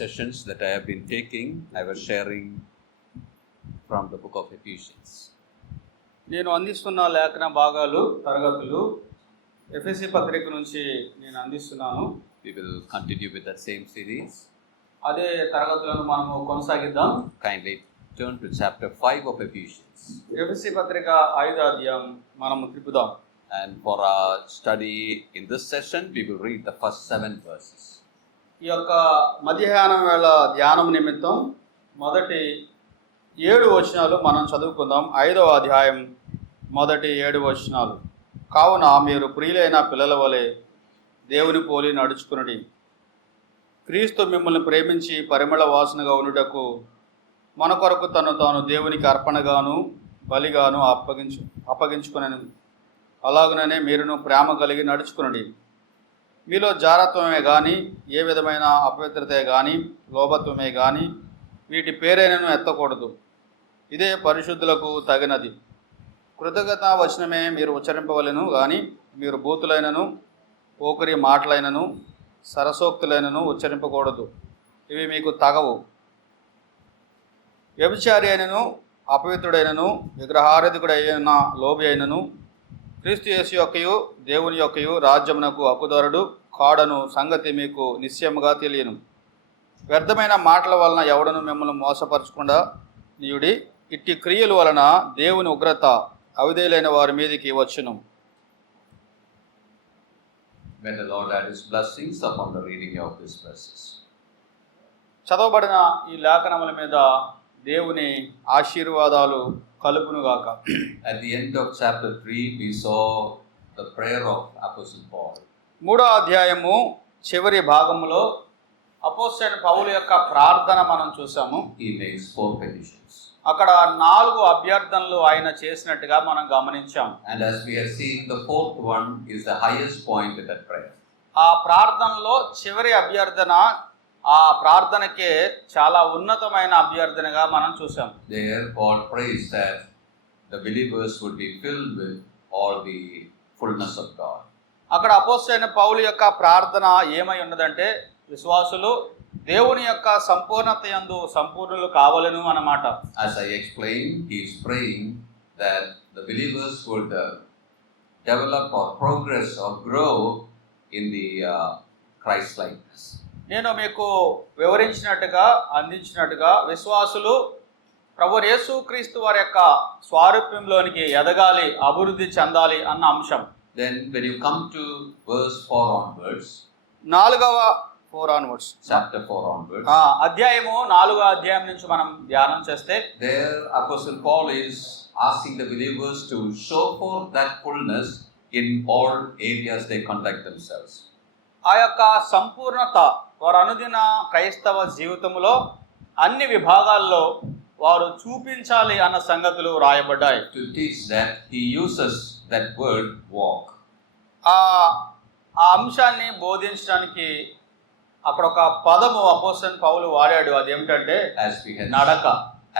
sessions that I have been taking, I was sharing from the book of Ephesians. నేను అందిస్తున్న లేఖన భాగాలు తరగతులు ఎఫెసీ పత్రిక నుంచి నేను అందిస్తున్నాను. We will continue with that same series. అదే తరగతులను మనము కొనసాగిద్దాం. Kindly turn to chapter 5 of Ephesians. ఎఫెసీ పత్రిక 5వ అధ్యాయం మనము తిప్పుదాం. And for our study in this session, we will read the first 7 verses. ఈ యొక్క మధ్యాహ్నం వేళ ధ్యానం నిమిత్తం మొదటి 7 వచనాలు మనం చదువుకుందాం. 5వ అధ్యాయం మొదటి 7 వచనాలు. కావున మీరు ప్రియులైన పిల్లల వలె దేవుని పోలి నడుచుకునుడి. క్రీస్తు మిమ్మల్ని ప్రేమించి పరిమళ వాసనగా ఉండుటకు మన కొరకు తను తాను దేవునికి అర్పణగాను బలిగాను అప్పగించుకునను. అలాగుననే మీరును ప్రేమ కలిగి నడుచుకునండి. మీలో జారత్వమే కానీ ఏ విధమైన అపవిత్రతే కానీ లోభత్వమే కానీ వీటి పేరైనను ఎత్తకూడదు. ఇదే పరిశుద్ధులకు తగినది. కృతజ్ఞతా వచనమే మీరు ఉచ్చరింపవలెను కానీ మీరు బూతులైనను పోకరి మాటలైనను సరసోక్తులైనను ఉచ్చరింపకూడదు. ఇవి మీకు తగవు. వ్యభిచారి అయినను అపవిత్రుడైనను విగ్రహారాధికుడైన లోబి అయినను క్రీస్తు యేసు యొక్కయు దేవుని యొక్కయు రాజ్యమునకు హక్కుదారుడు కాడను సంగతి మీకు నిశ్చయముగా తెలియను. వ్యర్థమైన మాటల వలన ఎవడను మిమ్మల్ని మోసపరచకుండా నీయుడి. ఇట్టి క్రియల వలన దేవుని ఉగ్రత అవిధేయులైన వారి మీదికి వచ్చును. May the Lord add His blessings upon the reading of these verses. చదవబడిన ఈ లేఖనముల మీద దేవుని ఆశీర్వాదాలు కలుపునుగాక. At the end of chapter 3, we saw the prayer of Apostle Paul. 3వ అధ్యాయము చివరి భాగంలో అపోస్తలుడైన పౌలు యొక్క ప్రార్థన మనం చూసాము. He makes 4 petitions. అక్కడ 4 అభ్యర్థనలు ఆయన చేసినట్టుగా మనం గమనించాం. And as we have seen, the 4th one is the highest point in that prayer. ఆ ప్రార్థనలో చివరి అభ్యర్థన ఆ ప్రార్థనకే చాలా ఉన్నతమైన అభ్యర్థనగా మనం చూసాం. There Paul prays that the believers would be filled with all the fullness of God. అక్కడ అపోస్తలుడైన పౌలు యొక్క ప్రార్థన ఏమై ఉన్నదంటే విశ్వాసులు దేవుని యొక్క సంపూర్ణత యందు సంపూర్ణులు కావాలను అన్నమాట. As I explained, he is praying that the believers would develop or progress or grow in the Christ-likeness. నేను మీకు వివరించినట్టుగా అందించినట్టుగా విశ్వాసులు ప్రభు యేసుక్రీస్తు వారి యొక్క స్వారూప్యంలోనికి ఎదగాలి, అభివృద్ధి చెందాలి అన్న అంశం. Then when you come to verse 4 onwards, 4 onwards, chapter 4 onwards, అధ్యాయము 4వ అధ్యాయం నుంచి మనం ధ్యానం చేస్తే there Apostle Paul is asking the believers to show forth that fullness in all areas they conduct themselves. ఆ యొక్క సంపూర్ణత వారు అనుదిన క్రైస్తవ జీవితంలో అన్ని విభాగాల్లో వారు చూపించాలి అన్న సంగతులు రాయబడ్డాయి. To teach that, he uses that word walk. ఆ అంశాన్ని బోధించడానికి అక్కడ ఒక పదము అపోస్తలుడైన పౌలు వాడాడు. అదేమిటంటే నడక.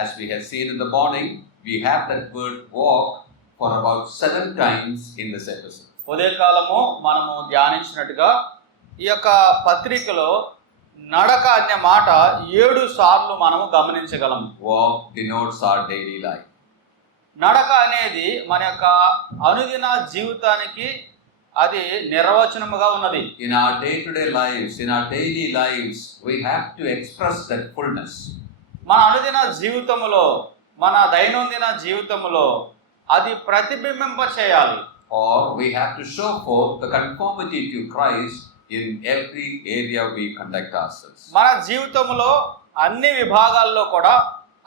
As we have seen in the morning, we have that word walk for about 7 times in this episode. ఉదయకాలము మనము ధ్యానించినట్టుగా ఈ యొక్క పత్రికలో నడక అనే మాట 7 సార్లు మనము గమనించగలం. Walk denotes our daily life. నడక అనేది మన యొక్క అనుదిన జీవితానికి అది నిర్వచనముగా ఉన్నది. In our day-to-day lives, in our daily lives, we have to express that fullness. మన అనుదిన జీవితములో, మన దైనందిన జీవితములో అది ప్రతిబింబింప చేయాలి. Or we have to show forth the conformity to Christ in every area we conduct ourselves. మన జీవితంలో అన్ని విభాగాల్లో కూడా,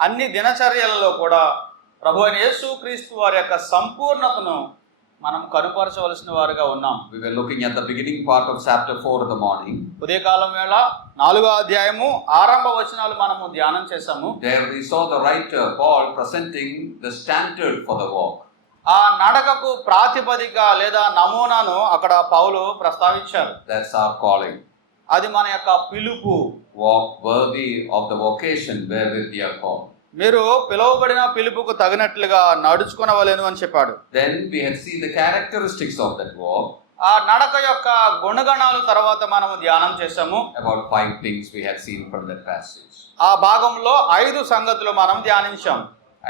అన్ని దినచర్యలలో కూడా ప్రభువైన యేసుక్రీస్తు వారి యొక్క సంపూర్ణతను మనం కనుపరచవలసిన వారుగా ఉన్నాం. We were looking at the beginning part of chapter 4 in the morning. ఉదయకాలం వేళ 4వ అధ్యాయము ఆరంభ వచనాలు మనము ధ్యానం చేశాము. There we saw the writer Paul presenting the standard for the walk. ఆ నడకకు ప్రాతిపదిక లేదా నమూనాను అక్కడ పౌలు ప్రస్తావించారు. That's our calling. అది మన యొక్క పిలుపు. Walk worthy of the vocation wherewith we are called. మీరు పిలువబడిన పిలుపుకు తగినట్లుగా నడుచుకొనవలెను అని చెప్పాడు. Then we had seen the characteristics of that walk. ఆ నడక యొక్క గుణగణాలు తర్వాత మనము ధ్యానం చేసాము. About 5 things we have seen from that passage. ఆ భాగంలో 5 సంగతులు మనం ధ్యానించాం.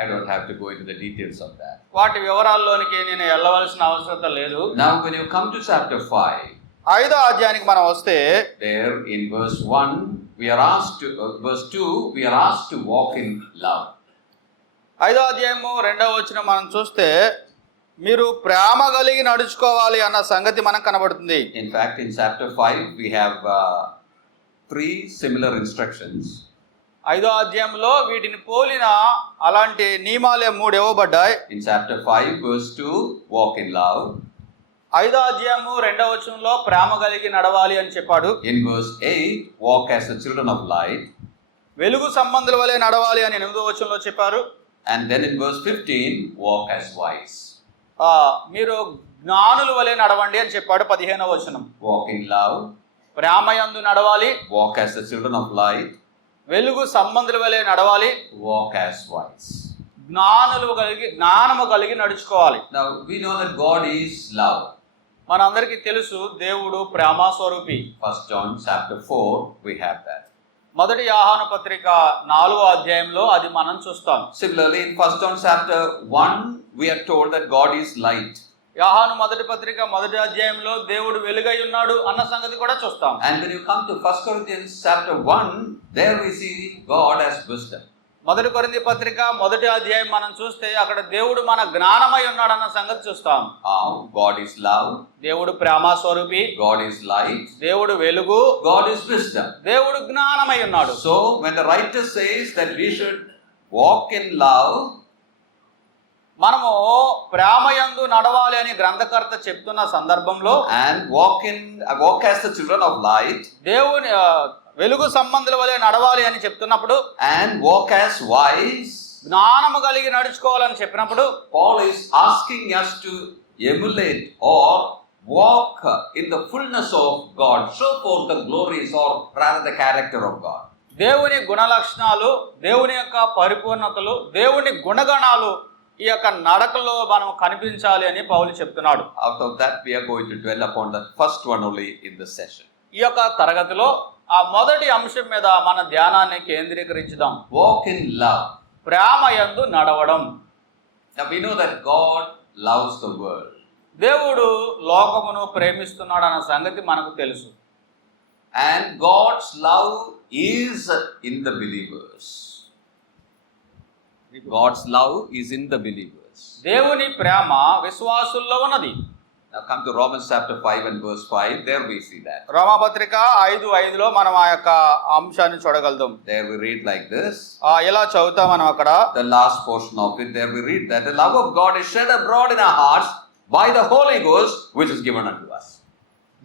I don't have to go into the details of that. వాటి వివరాల్లోనికి నేను వెళ్ళవలసిన అవసరం లేదు. Now when you come to chapter 5, 5వ అధ్యాయానికి మనం వస్తే there in verse 1 we are asked to verse 2 we are asked to walk in love. 5వ అధ్యాయము 2వ వచనం మనం చూస్తే మీరు ప్రేమ కలిగి నడుచుకోవాలి అన్న సంగతి మనకు కనబడుతుంది. In fact, in chapter 5 we have 3 similar instructions. 5వ అధ్యాయంలో వీటిని పోలిన అలాంటి నియమాలే 3 ఇవ్వబడ్డాయి. In chapter 5 verse 2 walk in love. 5వ అధ్యాయము 2వ వచనంలో ప్రేమ కలిగి నడవాలి అని చెప్పాడు. In verse 8 walk as the children of light. వెలుగు సంబంధుల వలె నడవాలి అని 8వ వచనంలో చెప్పారు. And then in verse 15 walk as wise. మీరు జ్ఞానుల వలె నడవండి అని చెప్పాడు 15వ వచనం. Walk in love. ప్రేమయందు నడవాలి. Walk as the children of light. వెలుగు సంబంధుల వలె నడవాలి. Walk as wise. జ్ఞానము కలిగి నడుచుకోవాలి. Now we know that God is love. మనందరికీ తెలుసు దేవుడు ప్రేమ స్వరూపి. 1 John chapter 4 we have that. మొదటి యోహాను పత్రిక 4వ అధ్యాయంలో అది మనం చూస్తాం. Similarly in 1 John chapter 1 we are told that God is light. యోహాను మొదటి పత్రిక 1వ అధ్యాయంలో దేవుడు వెలుగై ఉన్నాడు అన్న సంగతి కూడా చూస్తాం. And when you come to 1 Corinthians chapter 1 there we see God as wisdom. మొదటి కొరింథీ పత్రిక 1వ అధ్యాయం మనం చూస్తే అక్కడ దేవుడు మన జ్ఞానమై ఉన్నాడు అన్న సంగతి చూస్తాం. God is love. దేవుడు ప్రేమ స్వరూపి. God is light. దేవుడు వెలుగు. God is wisdom. దేవుడు జ్ఞానమై ఉన్నాడు. So when the writer says that we should walk in love, మనము ప్రేమయందు నడవాలి అని గ్రంథకర్త చెప్తున్న సందర్భంలో and walk as the children of light, దేవుని వెలుగు సంబంధుల వలె నడవాలి అని చెప్తున్నప్పుడు and walk as wise, జ్ఞానము కలిగి నడుచుకోవాలని చెప్పినప్పుడు Paul is asking us to emulate or walk in the fullness of God, show forth the glories or rather the character of God. దేవుని గుణలక్షణాలు, దేవుని యొక్క పరిపూర్ణతలు, దేవుని గుణగణాలు ఈ యొక్క నడకలో మనం కనిపించాలి అని పౌలు చెప్తున్నాడు. Out of that we are going to dwell upon the first one only in this session. ఈ యొక్క తరగతిలో ఆ మొదటి అంశం మీద మన ధ్యానాన్ని కేంద్రీకరించుదాం. Walk in love. ప్రేమయందు నడవడం. Now we know that God loves the world. దేవుడు లోకమును ప్రేమిస్తున్నాడు అన్న సంగతి మనకు తెలుసు. And God's love is in the believers. God's love is in the believers. దేవుని ప్రేమ విశ్వాసుల్లో ఉన్నది. Now come to Romans chapter 5 and verse 5. There we see that. రోమాపత్రిక 5:5లో మనం ఆ యొక్క అంశాన్ని చూడగలుగుతాం. There we read like this. ఎలా చదువుతాం మనం అక్కడ? The last portion of it, there we read that the love of God is shed abroad in our hearts by the Holy Ghost which is given unto us.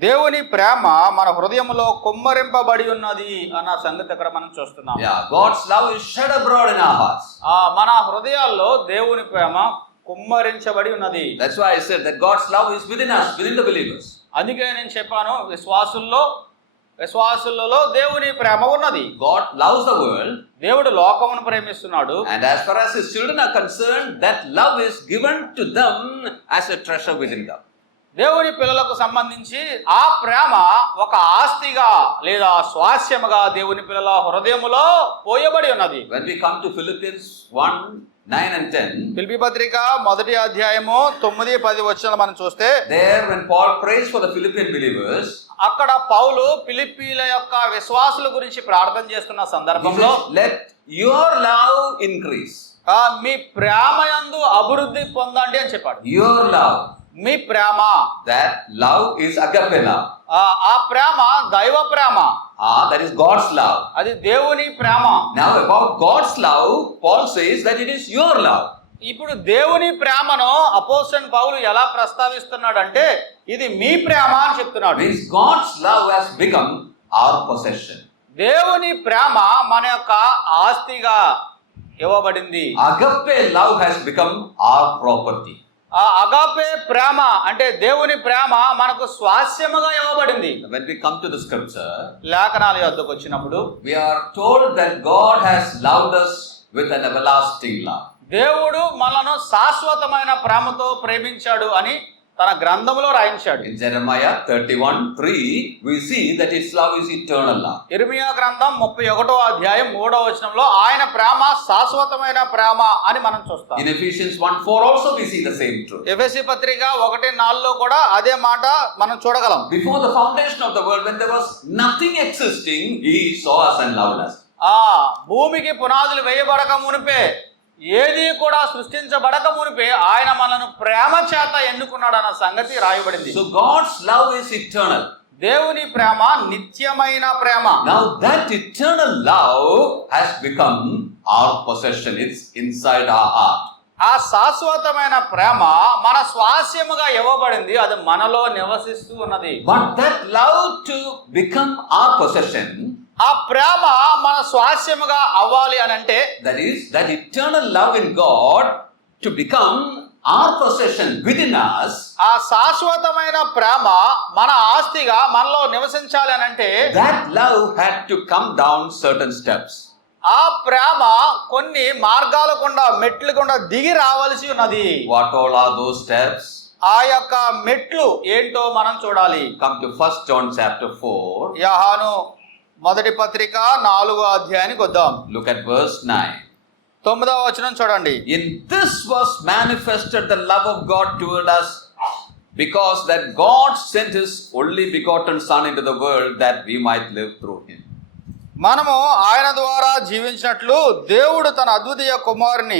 దేవుని ప్రేమ మన హృదయంలో కుమ్మరింపబడి ఉన్నది అన్న సంగతి అక్కడ మనం చూస్తున్నాం. Yeah, God's love is shed abroad in our hearts. మన హృదయాల్లో దేవుని ప్రేమ కుమ్మరించబడి ఉన్నది. That's why I said that God's love is within us, within the believers. అందుకే నేను చెప్పాను విశ్వాసులలో దేవుని ప్రేమ ఉన్నది. God loves the world. దేవుడు లోకమును ప్రేమిస్తున్నాడు. And as far as his children are concerned, that love is given to them as a treasure within them. దేవుని పిల్లలకు సంబంధించి ఆ ప్రేమ ఒక ఆస్తిగా లేదా స్వాస్యముగా దేవుని పిల్లల హృదయములో పోయబడి ఉన్నది. When we come to Philippians 1:9 and 10, Philippi పత్రిక 1వ అధ్యాయము 9-10 వచనాలు మనం చూస్తే there when Paul prays for the Philippian believers, అక్కడ పౌలు ఫిలిప్పీల యొక్క విశ్వాసుల గురించి ప్రార్థన చేస్తున్న he సందర్భంలో says, let your love increase. మీ ప్రేమయందు అభివృద్ధి పొందండి అని చెప్పాడు. Your love. Me Prema. That love is agape love. ఆ ప్రేమ దైవ ప్రేమ. That is God's love. అది దేవుని ప్రేమ. Now about God's love, Paul says that it is your love. ఇప్పుడు దేవుని ప్రేమను అపోస్తలుడైన పౌలు ఎలా ప్రస్తావిస్తున్నాడంటే ఇది మీ ప్రేమ అని చెప్తున్నాడు. Means God's love has become our possession. దేవుని ప్రేమ మన యొక్క ఆస్తిగా ఇవ్వబడింది. Agape love has become our property. ఆ అగాపే ప్రేమ అంటే దేవుని ప్రేమ మనకు స్వాస్యముగా ఇవ్వబడింది. When we come to the scripture, లేఖనాల యొద్దకు వచ్చినప్పుడు we are told that God has loved us with an everlasting love. దేవుడు మనను శాశ్వతమైన ప్రేమతో ప్రేమించాడు అని తన గ్రంథములో రాయించాడు. In Jeremiah 31:3, we see that His love is eternal love. ఇర్మియా గ్రంథం 31వ అధ్యాయం 3వ వచనంలో ఆయన ప్రేమ శాశ్వతమైన ప్రేమ అని మనం చూస్తాం. In Ephesians 1:4 also we see the same truth. ఎఫెసీ పత్రిక 1:4లో కూడా అదే మాట మనం చూడగలం. Before the foundation of the world, when there was nothing existing, He saw us and loved us. భూమికి పునాదులు వేయబడక మునిపే, ఏది కూడా సృష్టించబడక మునిపే ఆయన మనను ప్రేమ చేత ఎన్నుకున్నాడు అన్న సంగతి రాయబడింది. So God's love is eternal. దేవుని ప్రేమ నిత్యమైన ప్రేమ. Now that eternal love has become our possession. It's inside our heart. ఆ శాశ్వతమైన ప్రేమ మన స్వాస్యముగా ఇవ్వబడింది, అది మనలో నివసిస్తూ ఉన్నది. But that love to become our possession, ఆ ప్రేమ మన స్వాస్యముగా అవ్వాలి అని అంటే, that is, that eternal love in God to become our possession within us, ఆ శాశ్వతమైన ప్రేమ మన ఆస్తిగా మనలో నివసించాలి అని అంటే, that love had to come down certain steps. ఆ ప్రేమ కొన్ని మార్గాల గుండా, మెట్లు గుండా దిగి రావాల్సి ఉన్నది. What all are those steps? ఆ యొక్క మెట్లు ఏంటో మనం చూడాలి. Come to 1 John chapter 4. యోహాను మొదటి పత్రిక 4వ అధ్యాయానికి వద్దాం. Look at verse 9. 9వ వచనం చూడండి. In this was manifested the love of God toward us, because that God sent His only begotten Son into the world that we might live through Him. మనము ఆయన ద్వారా జీవించినట్లు దేవుడు తన అద్వితీయ కుమారుని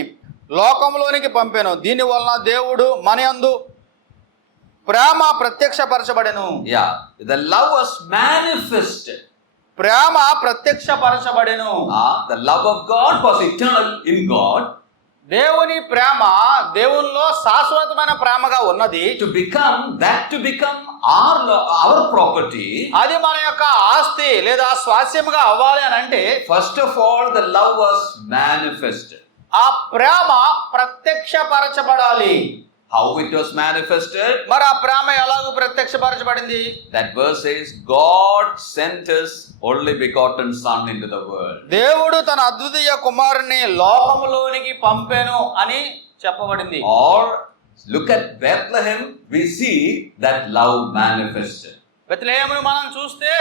లోకంలోనికి పంపెను. దీని వలన దేవుడు మనయందు ప్రేమ ప్రత్యక్షపరచబడెను. Yeah, the love was manifested. Prema ప్రత్యక్షపరచబడెను. The love of God was eternal in God. దేవుని ప్రేమ దేవునిలో శాశ్వతమైన ప్రేమగా ఉన్నది. To become our property. అది మన యొక్క ఆస్తి లేదా స్వాస్యముగా అవ్వాలి అని అంటే, First of all, the love was manifested. ఆ ప్రేమ ప్రత్యక్షపరచబడాలి. How it was manifested? మరి ఆ ప్రేమ ఎలాగూ ప్రత్యక్షపరచబడింది? That verse says, God sent His only begotten Son into the world. దేవుడు తన అద్వితీయ కుమారుని లోకములోనికి పంపెను అని చెప్పబడింది. Or look at Bethlehem, we see that love manifested. బెత్లెహేమును మనం చూస్తే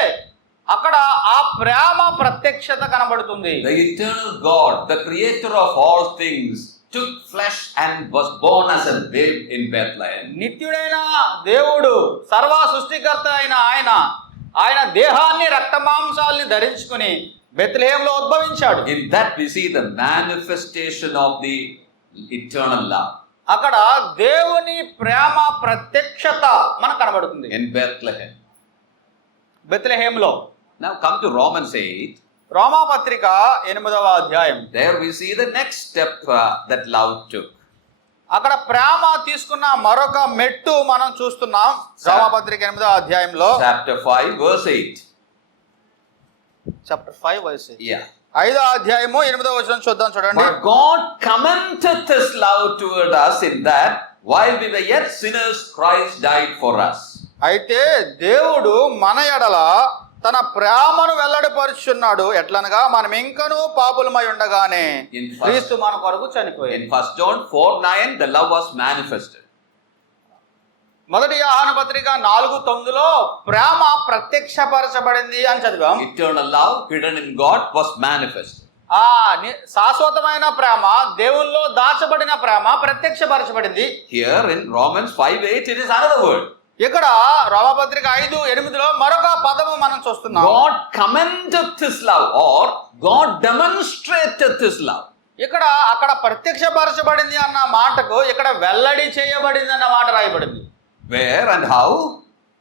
అక్కడ ఆ ప్రేమ ప్రత్యక్షత కనబడుతుంది. The eternal God, the creator of all things, took flesh and was born as a babe in Bethlehem. నిత్యుడైన దేవుడు, సర్వ సృష్టికర్త అయిన ఆయన దేహాన్ని రక్తమాంసాల్ని ధరించుకుని బెత్లెహేములో ఉద్భవించాడు. In that we see the manifestation of the eternal love. అక్కడ దేవుని ప్రేమ ప్రత్యక్షత మనకు కనబడుతుంది In Bethlehem. బెత్లెహేములో. Now come to Romans 8. రోమా పత్రిక 8వ అధ్యాయం. There we see the next step that love took. అక్కడ ప్రేమ తీసుకున్న మరొక మెట్టు మనం చూస్తున్నాం. రోమా పత్రిక 8వ అధ్యాయంలో Chapter 5 verse 8. Chapter 5 verse 8. Yeah. 5వ అధ్యాయము 8వ వచనం చూద్దాం చూడండి. But God commended His love toward us in that while we were yet sinners, Christ died for us. అయితే దేవుడు మన ఎడల తన ప్రేమను వెల్లడిపరుచున్నాడు. ఎట్లనగా మనం ఇంకనూ పాపులమై ఉండగానే క్రీస్తు మన కొరకు చనిపోయాడు. In 1 John 4:9 the love was manifested. మొదటి యోహాను పత్రిక 4:9లో ప్రేమ ప్రత్యక్షపరచబడింది అని చదివాం. Eternal love hidden in God was manifested. శాశ్వతమైన ప్రేమ, దేవుల్లో దాచబడిన ప్రేమ ప్రత్యక్షపరచబడింది. Here in Romans 5:8 it is another word. ఇక్కడ రోమపత్రిక 5:8లో మరొక పదము మనం చూస్తున్నాం. God commended His love or God demonstrated His love. అక్కడ ప్రత్యక్షపరచబడింది అన్న మాటకు ఇక్కడ వెల్లడి చేయబడింది అన్న మాట రాయబడింది. Where and how?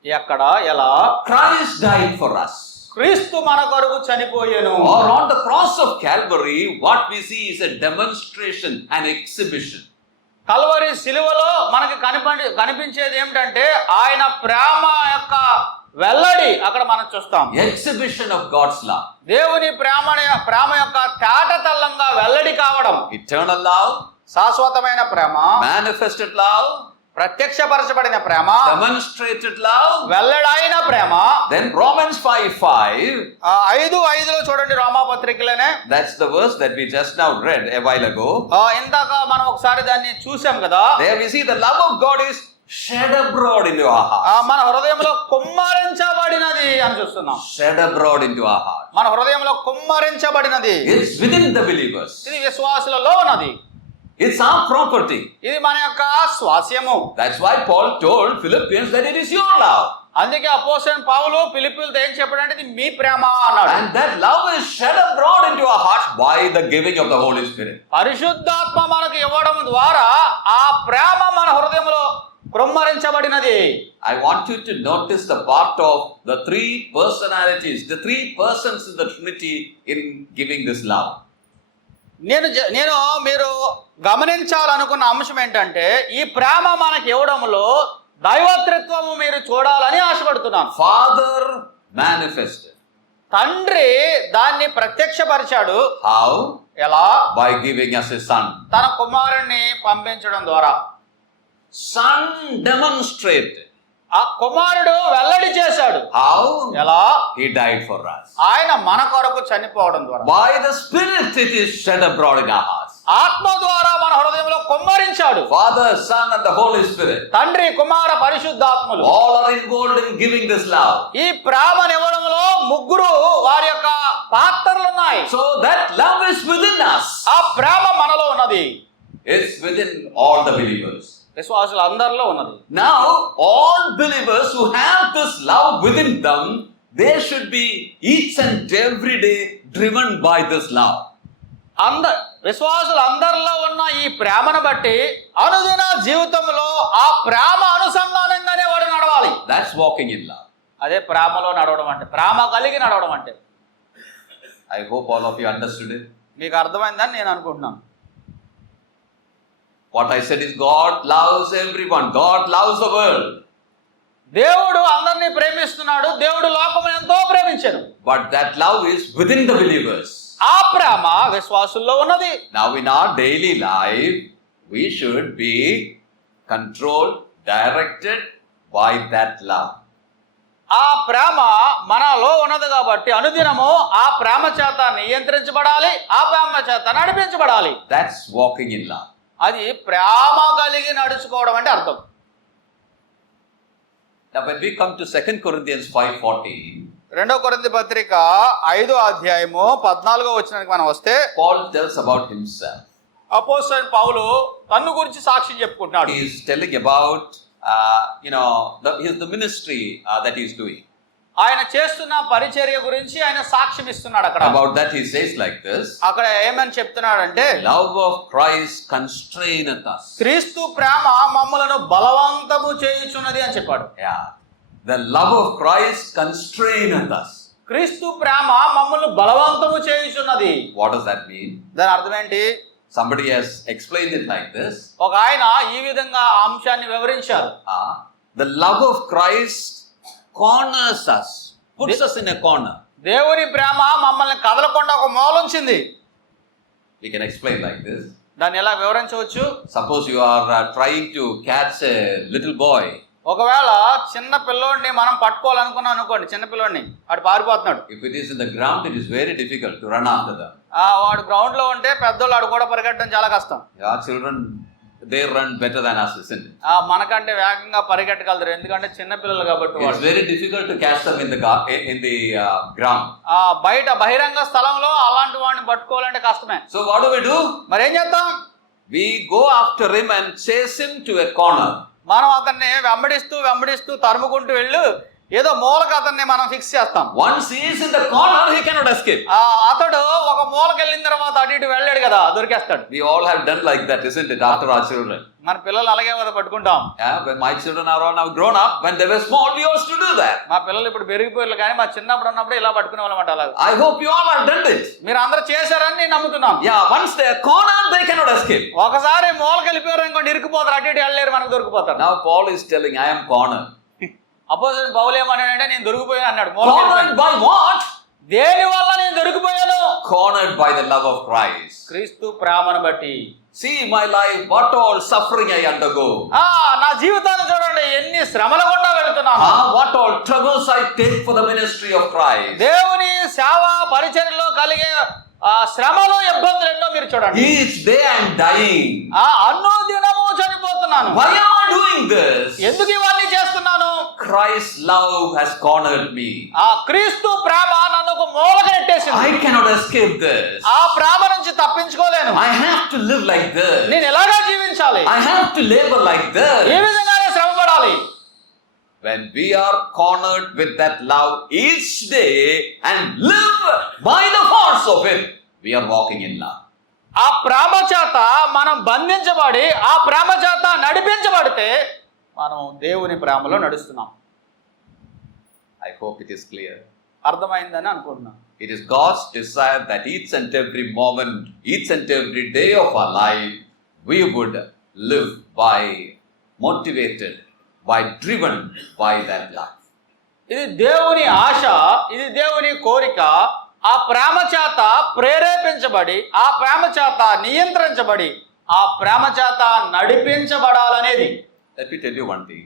ఎక్కడ, ఎలా? Christ died for us. క్రీస్తు మన కొరకు చనిపోయెను. Or on the cross of Calvary, what we see is a demonstration, an exhibition. Calvary శిలువలో మనకి కనిపించేది ఏమిటంటే ఆయన ప్రేమ యొక్క వెల్లడి అక్కడ మనం చూస్తాం. Exhibition of God's love. దేవుని ప్రేమ యొక్క తేటతెల్లంగా వెల్లడి కావడం. Eternal love, శాశ్వతమైన ప్రేమ, manifested love, ప్రత్యక్షపరచబడిన ప్రేమ, demonstrated love, వెల్లడైన ప్రేమ. Then Romans 5:5. 5:5లో చూడండి రోమా పత్రికలోనే. That's the verse that we just now read a while ago. ఇందాక మనం ఒకసారి దాన్ని చూసాం కదా. There we see the love of God is shed abroad into our heart. మన హృదయంలో కుమ్మరించబడినది అని చూస్తున్నాం. Shed abroad into our heart. మన హృదయంలో కుమ్మరించబడినది. It's within the believers. ఇది విశ్వాసులలో ఉన్నది. It's our property. ఇది మన యొక్క స్వాస్యము. That's why Paul told Philippians that it is your love. అందుకే అపోస్తలుడైన పౌలు ఫిలిప్పీయులతో ఏం చెప్పాడంటే ఇది మీ ప్రేమ అన్నాడు. And that love is shed abroad into our hearts by the giving of the Holy Spirit. పరిశుద్ధాత్మ మనకు ఇవ్వడం ద్వారా ఆ ప్రేమ మన హృదయంలో కుమ్మరించబడినది. I want you to notice the part of the three personalities, the three persons in the Trinity in giving this love. నేను మీరు గమనించాలనుకున్న అంశం ఏంటంటే ఈ ప్రేమ మనకి ఇవ్వడంలో దైవత్రిత్వము మీరు చూడాలని ఆశపడుతున్నాను. Father manifested. తండ్రి దాన్ని ప్రత్యక్షపరిచాడు. How? ఎలా? By giving us his son. తన కుమారుణ్ణి పంపించడం ద్వారా. Son demonstrated. ఆ కుమారుడు వెల్లడి చేశాడు. How? ఎలా? He died for us. ఆయన మన కొరకు చనిపోవడం ద్వారా. By the Spirit it is shed abroad in our hearts. ఆత్మ ద్వారా మన హృదయంలో కుమ్మరించాడు. Father, Son and the Holy Spirit. తండ్రి కుమార పరిశుద్ధాత్మలు All are involved in giving this love. ఈ ప్రేమనివ్వడంలో ముగ్గురు వారి యొక్క పాత్రలు ఉన్నాయి. So that love is within us. ఆ ప్రేమ మనలో ఉన్నది. It's within all the believers. విశ్వాసులు అందరిలో ఉన్నది. Now, all believers who have this love within them, they should be each and every day driven by this love. విశ్వాసులు అందరిలో ఉన్న ఈ ప్రేమను బట్టి అనుదిన జీవితంలో ఆ ప్రేమ అనుసంధానంగానే వాడు నడవాలి. That's walking in love. అదే ప్రేమలో నడవడం అంటే, ప్రేమ కలిగి నడవడం అంటే. I hope all of you understood it. మీకు అర్థమైందని నేను అనుకుంటున్నాను. What I said is God loves everyone. God loves the world. దేవుడు అందరినీ ప్రేమిస్తున్నాడు. దేవుడు లోకం ఎంతో ప్రేమించాడు. But that love is within the believers. ఆ ప్రేమ విశ్వాసుల్లో ఉన్నది. Now in our daily life, we should be controlled, directed by that love. ఆ ప్రేమ మనలో ఉన్నది కాబట్టి అనుదినము ఆ ప్రేమ చేత నియంత్రించబడాలి, ఆ ప్రేమ చేత నడిపించబడాలి. That's walking in love. అది ప్రేమ కలిగి నడుచుకోవడం అంటే అర్థం. Now when we come to 2 Corinthians 5:14, 2 కొరింథీ పత్రిక 5వ అధ్యాయము 14వ వచనానికి మనం వస్తే Paul tells about himself. అపోస్తలుడైన పౌలు తన్ను గురించి సాక్ష్యం చెప్పుకుంటున్నాడు. He is telling about the ministry that he is doing. ఆయన చేస్తున్న పరిచర్య గురించి ఆయన సాక్ష్యం ఇస్తున్నాడు. అక్కడ About that he says like this. అక్కడ ఏమని చెప్తున్నాడంటే, Love of Christ constraineth us. క్రీస్తు ప్రేమ మమ్మలను బలవంతము చేయుచున్నది అని చెప్పాడు. Yeah. The love of Christ constraineth us. క్రీస్తు ప్రేమ మమ్మల్ని బలవంతము చేయుచున్నది. What does that mean? దాని అర్థం ఏంటి? Somebody has explained it like this. ఒక ఆయన ఈ విధంగా ఆ అంశాన్ని వివరించారు. The love of Christ corners us, puts us in a corner. దేవుని ప్రేమ మమ్మల్ని కదలకుండా ఒక మూలంచింది. We can explain like this. దాన్ని ఎలా వివరించవచ్చు? Suppose you are trying to catch a little boy. ఒకవేళ చిన్న పిల్లోడిని మనం పట్టుకోవాలనుకున్నాం అనుకోండి, చిన్న పిల్లోడిని వాడు పారిపోతున్నాడు. If it is in the ground, it is very difficult to run after them. వాడు గ్రౌండ్ లో ఉంటే పెద్దోళ్ళు ఆడు కూడా పరిగెట్టడం చాలా కష్టం. Our children, they run better than us, isn't it? మనకంటే వేగంగా పరిగెట్టగలరు, ఎందుకంటే చిన్న పిల్లలు కాబట్టి. It's very difficult to catch them in the ground. బయట బహిరంగ స్థలంలో అలాంటి వాడిని పట్టుకోవాలంటే కష్టమే. So what do? మరి ఏం చేద్దాం? We go after him and chase him to a corner. మనం అతన్ని వెంబడిస్తూ తరుముకుంటూ వెళ్ళు ఏదో మూలకు అతన్ని మనం ఫిక్స్ చేస్తాం. Once he is in the corner, he cannot escape. అతడు ఒక మూలకు వెళ్ళిన తర్వాత అటు ఇటు వెళ్ళాడు కదా, దొరికేస్తాడు. We all have done like that, isn't it? After our children. మన పిల్లలు అలాగే కదా పట్టుకుంటాం. When my children are all now grown up, when they were small, we used to do that. మా పిల్లలు ఇప్పుడు పెరిగిపోయారు కానీ మా చిన్నప్పుడు ఉన్నప్పుడు ఇలా పట్టుకునే వాళ్ళమాట. అలాగే I hope you all have done it. మీరు అందరూ చేశారని నేను నమ్ముతున్నాను. Once they are cornered, they cannot escape. ఒకసారి మూలకు వెళ్ళిపోయారు అనుకోండి, ఇరుక్కుపోతారు, అటు ఇటు వెళ్ళలేరు, మనకు దొరికిపోతారు. Now Paul is telling, I am cornered. Opposite Paul ఏమన్నాడంటే నేను దొరికిపోయాను అన్నాడు. Cornered by what? దేని వల్ల నేను దొరికిపోయాను? Cornered by the love of Christ. క్రీస్తు ప్రేమను బట్టి. See my life, what all suffering I undergo. నా జీవితాన్ని చూడండి, ఎన్ని శ్రమల గుండా వెళ్తున్నాను. What all troubles I take for the ministry of Christ. దేవుని సేవ పరిచర్యలో కలిగే శ్రమలు ఇబ్బందులు ఎన్నో మీరు చూడండి. Each day I am dying. అన్నో దినము చనిపోతున్నాను. Why am I doing this? ఎందుకు ఇవన్నీ చేస్తున్నాను? Christ's love has cornered me. ఆ క్రీస్తు ప్రేమ నన్ను ఒక మూలగా నెట్టేసింది. I cannot escape this. ఆ ప్రేమ నుంచి తప్పించుకోలేను. I have to live like this. నేను ఎలాగా జీవించాలి? I have to labor like this. ఈ విధంగానే శ్రమపడాలి. When we are cornered with that love each day and live by the force of it, we are walking in love. ఆ ప్రేమ చేత మనం బంధించబడి ఆ ప్రేమ చేత నడిపించబడితే మనం దేవుని ప్రేమలో నడుస్తున్నాం. I hope it is clear. అర్థమైందని అనుకుంటున్నాను. It is God's desire that each and every moment, each and every day of our life, we would live by motivated, by driven by that love. ఇది దేవుని ఆశ, ఇది దేవుని కోరిక. ఆ ప్రేమ చేత ప్రేరేపించబడి ఆ ప్రేమ చేత నియంత్రించబడి ఆ ప్రేమ చేత నడిపించబడాలనేది. Let me tell you one thing.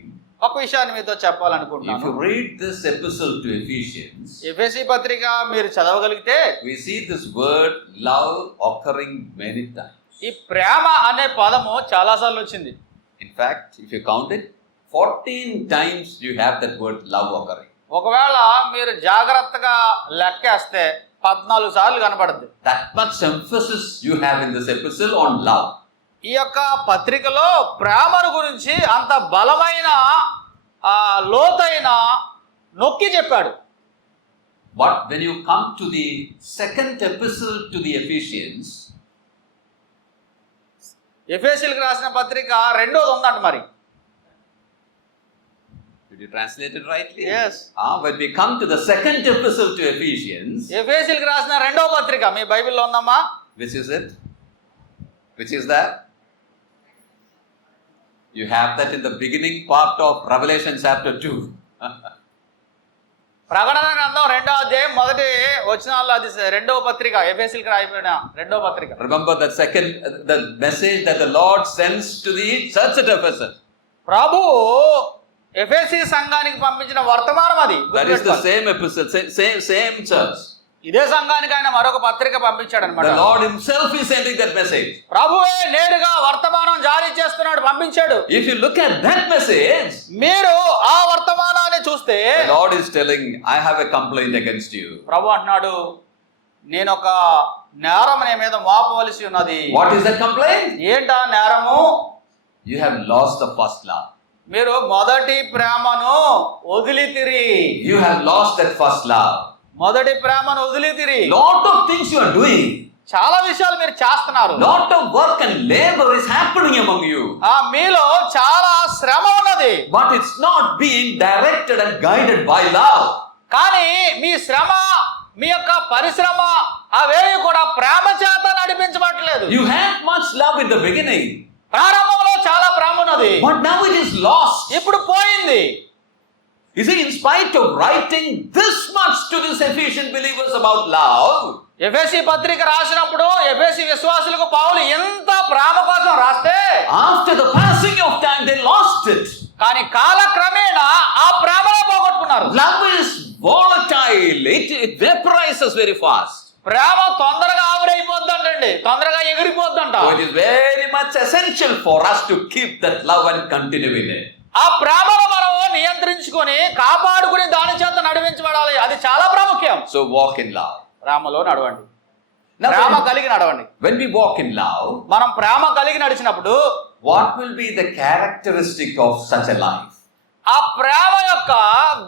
ఒక విషయాన్ని మీతో If చెప్పాలనుకుంటున్నాను. you read this epistle to Ephesians, ఎఫెసీ పత్రిక మీరు చదవగలిగితే we see this word love occurring many times. ఈ ప్రేమ అనే పదము చాలాసార్లు వచ్చింది. In fact, if you count it, 14 times you have that word love occurring. ఒకవేళ మీరు జాగ్రత్తగా లెక్కేస్తే 14 సార్లు కనపడుద్ది. That much emphasis you have in this epistle on love. ఈ యొక్క పత్రికలో ప్రేమను గురించి అంత బలమైన లోతైన నొక్కి చెప్పాడు. But when you come to the second epistle to the Ephesians, ఎఫెసీయులకు రాసిన పత్రిక రెండోది ఉందంట మరి. did you translate it rightly? Yes. When we come to the second epistle to Ephesians, ఎఫెసీయులకు రాసిన రెండో పత్రిక మీ బైబిల్లో ఉందమ్మా? which is it? Which is that? You have that in the beginning part of Revelation chapter 2. ప్రకటన గ్రంథం 2వ అధ్యాయం మొదటి వచనాల్లో అది రెండవ పత్రిక, ఎఫెసీయులకు రాయబడిన రెండవ పత్రిక. Remember that the message that the Lord sends to the church at Ephesus. ప్రభు ఎఫెసీ సంఘానికి పంపించిన వర్తమానం అది. That is the same epistle, same church. ఇదే సంఘానికి ఆయన మరొక పత్రిక పంపించాడు అనమాట. The Lord himself is sending that message. ప్రభువే నేరుగా వర్తమానం జారీ చేస్తున్నాడు, పంపించాడు. If you look at that message, మీరు ఆ వర్తమానాన్ని చూస్తే the Lord is telling, I have a complaint against you. ప్రభు అంటున్నాడు, నేను ఒక నేరం నీ మీద మోపవలసి ఉన్నది. What is that complaint? ఏంటా నేరము? You have lost the first love. మీరు మొదటి ప్రేమను వదిలితిరి. You have lost that first love. మొదటి ప్రేమను వదిలితిరి. Lot of things you are doing. చాలా విషయాలు మీరు చేస్తున్నారు. Lot of work and labor is happening among you. మీలో చాలా శ్రమ ఉన్నది. But it's not being directed and guided by love. కానీ మీ శ్రమ, మీ యొక్క పరిశ్రమ అవేవి కూడా ప్రేమ చేత నడిపించబడలేదు. You had much love in the beginning. ప్రారంభంలో చాలా ప్రేమ ఉన్నది. But now it is lost. ఇప్పుడు పోయింది. You see, in spite of writing this much to these Ephesian believers about love, ఎఫెసీ పత్రిక రాసినప్పుడు ఎఫెసీ విశ్వాసులకు పౌలు ఎంత ప్రేమ కోసం రాస్తే after the passing of time they lost it. కానీ కాలక్రమేణా ఆ ప్రేమలో పోగొట్టుకున్నారు. Love is volatile. It vaporizes very fast. ప్రేమ తొందరగా ఆవిరైపోద్దంటండి, తొందరగా ఎగిరిపోద్దంట. So it is very much essential for us to keep that love and continue in it. ఆ ప్రేమను మనం నియంత్రించుకొని కాపాడుకుని దాని చేత నడిపించబడాలి. అది చాలా ప్రాముఖ్యం. So walk in love. ప్రేమలో నడవండి. Now, ప్రేమ కలిగి నడవండి. when we walk in love, మనం ప్రేమ కలిగి నడిచినప్పుడు what will be the characteristic of such a life? ఆ ప్రేమ యొక్క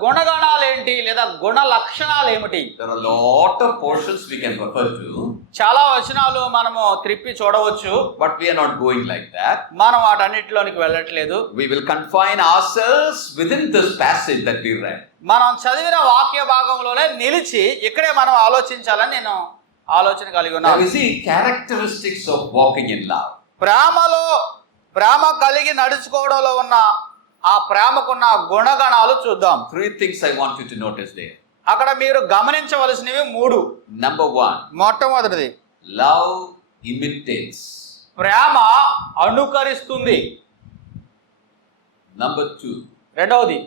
గుణగణాలు ఏంటి లేదా గుణ లక్షణాలు ఏమిటి? There are a lot of portions we can refer to. చాలా వచనాలు మనము త్రిప్పి చూడవచ్చు. But we are not going like that. మనం వాటన్నిటిలోనికి వెళ్ళట్లేదు. We will confine ourselves within this passage that we read. మనం చదివిన వాక్య భాగంలోనే నిలిచి ఇక్కడే మనం ఆలోచించాలని నేను ఆలోచన కలిగి Now ఉన్నాను. we see characteristics of walking in love. ప్రేమ కలిగి నడుచుకోవడంలో ఉన్న ఆ ప్రేమకున్న గుణగణాలు చూద్దాం. 3 things I want you to notice there. అక్కడ మీరు గమనించవలసినవి 3. Number 1, మొట్టమొదటిది love imitates. ప్రేమ అనుకరిస్తుంది. Number 2, రెండవది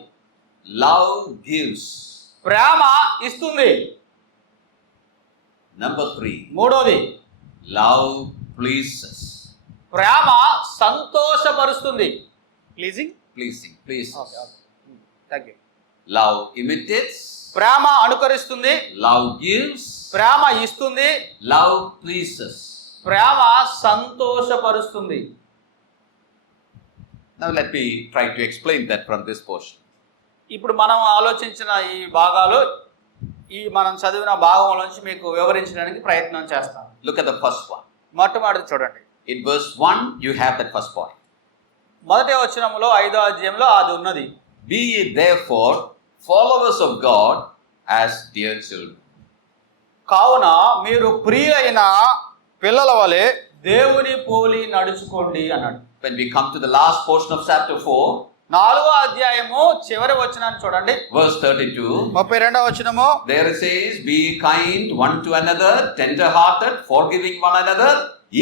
love gives. ప్రేమ ఇస్తుంది. Number 3, మూడవది love pleases. ప్రేమ సంతోషపరుస్తుంది. Pleasing pleasing, pleases. Thank you. Love imitates, ప్రేమ అనుకరిస్తుంది, love gives, ప్రేమ ఇస్తుంది, love pleases. ప్రేమ సంతోషపరుస్తుంది. Now let me try to explain that from this portion. ఇప్పుడు మనం ఆలోచించిన ఈ భాగాలు ఈ మనం చదివిన భాగంలోంచి మీకు వివరించడానికి ప్రయత్నం చేస్తాను. Look at the first one. మొట్టమొదటి చూడండి. In verse 1, you have that first point. మొదటి వచనంలో 5వ అధ్యాయంలో అది ఉన్నది. Be ye therefore followers of God as dear children. కావున మీరు ప్రియులైన పిల్లల వలె దేవుని పోలి నడుచుకోండి అన్నాడు. When we come to the last portion of chapter 4, 4వ అధ్యాయము చివరి వచనాన్ని చూడండి. verse 32, 32వ వచనము, there it says, be kind one to another, tender-hearted, forgiving one another,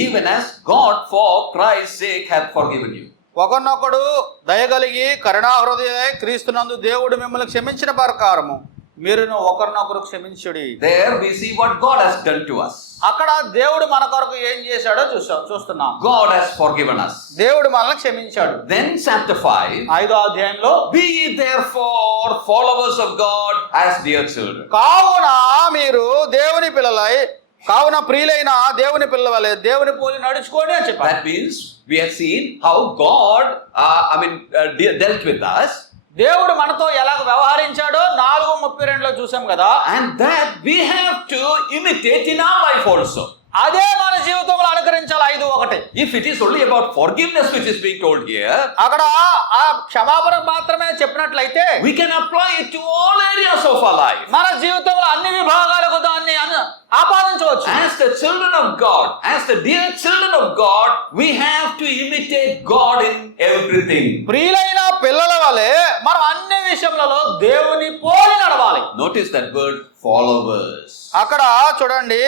even as God for Christ's sake hath forgiven you. ఒకరినొకడు దయగలిగి కరుణాహృదయులై క్రీస్తునందు దేవుడు మిమ్మల్ని క్షమించిన ప్రకారము మీరును ఒకరినొకరు క్షమించుడి. There we see what God has done to us. అక్కడ దేవుడు మన కొరకు ఏం చేశాడో చూస్తున్నాం. God has forgiven us. దేవుడు మనల్ని క్షమించాడు. Then chapter 5, 5వ అధ్యాయంలో, be ye therefore followers of God as dear children. కావున మీరు దేవుని పిల్లలై, కావున ప్రియులైన దేవుని పిల్లల వలె దేవుని పోలి నడుచుకోండి అని చెప్పారు. That means we have seen how God dealt with us. దేవుడు మనతో ఎలా వ్యవహరించాడో 4:32లో చూసాం కదా. And that we have to imitate in our life also. అదే మన జీవితంలో అనుకరించాలి. 5:1. If it is only about forgiveness which is being told here, అక్కడ ఆ క్షమాపణ మాత్రమే చెప్పినట్లయితే we can apply it to all areas of our life. మన జీవితంలో అన్ని విభాగాలకు దాన్ని ఆపాదించవచ్చు. As the children of God, as the dear children of God, we have to imitate God in everything. ప్రియులైన పిల్లల వలె మనం అన్ని విషయములలో దేవుని పోలి నడవాలి. Notice that word followers. అక్కడ చూడండి,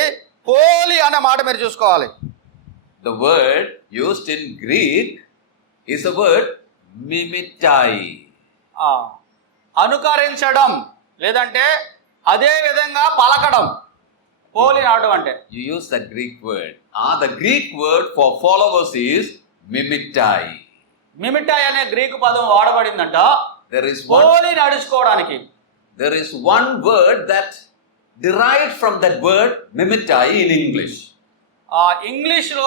పోలి అనే మాట మీరు చూసుకోవాలి. The word used in Greek is the word mimitai. అనుకరించడం లేదంటే అదే విధంగా పలకడం, పోలి నాడు అంటే. You use the Greek word. The Greek word for followers is mimitai. మిమిటాయ్ అనే గ్రీకు పదం వాడబడిందంట There is పోలి నడుచుకోవడానికి. one word that derived from that word mimitai in English. ఇంగ్లీష్లో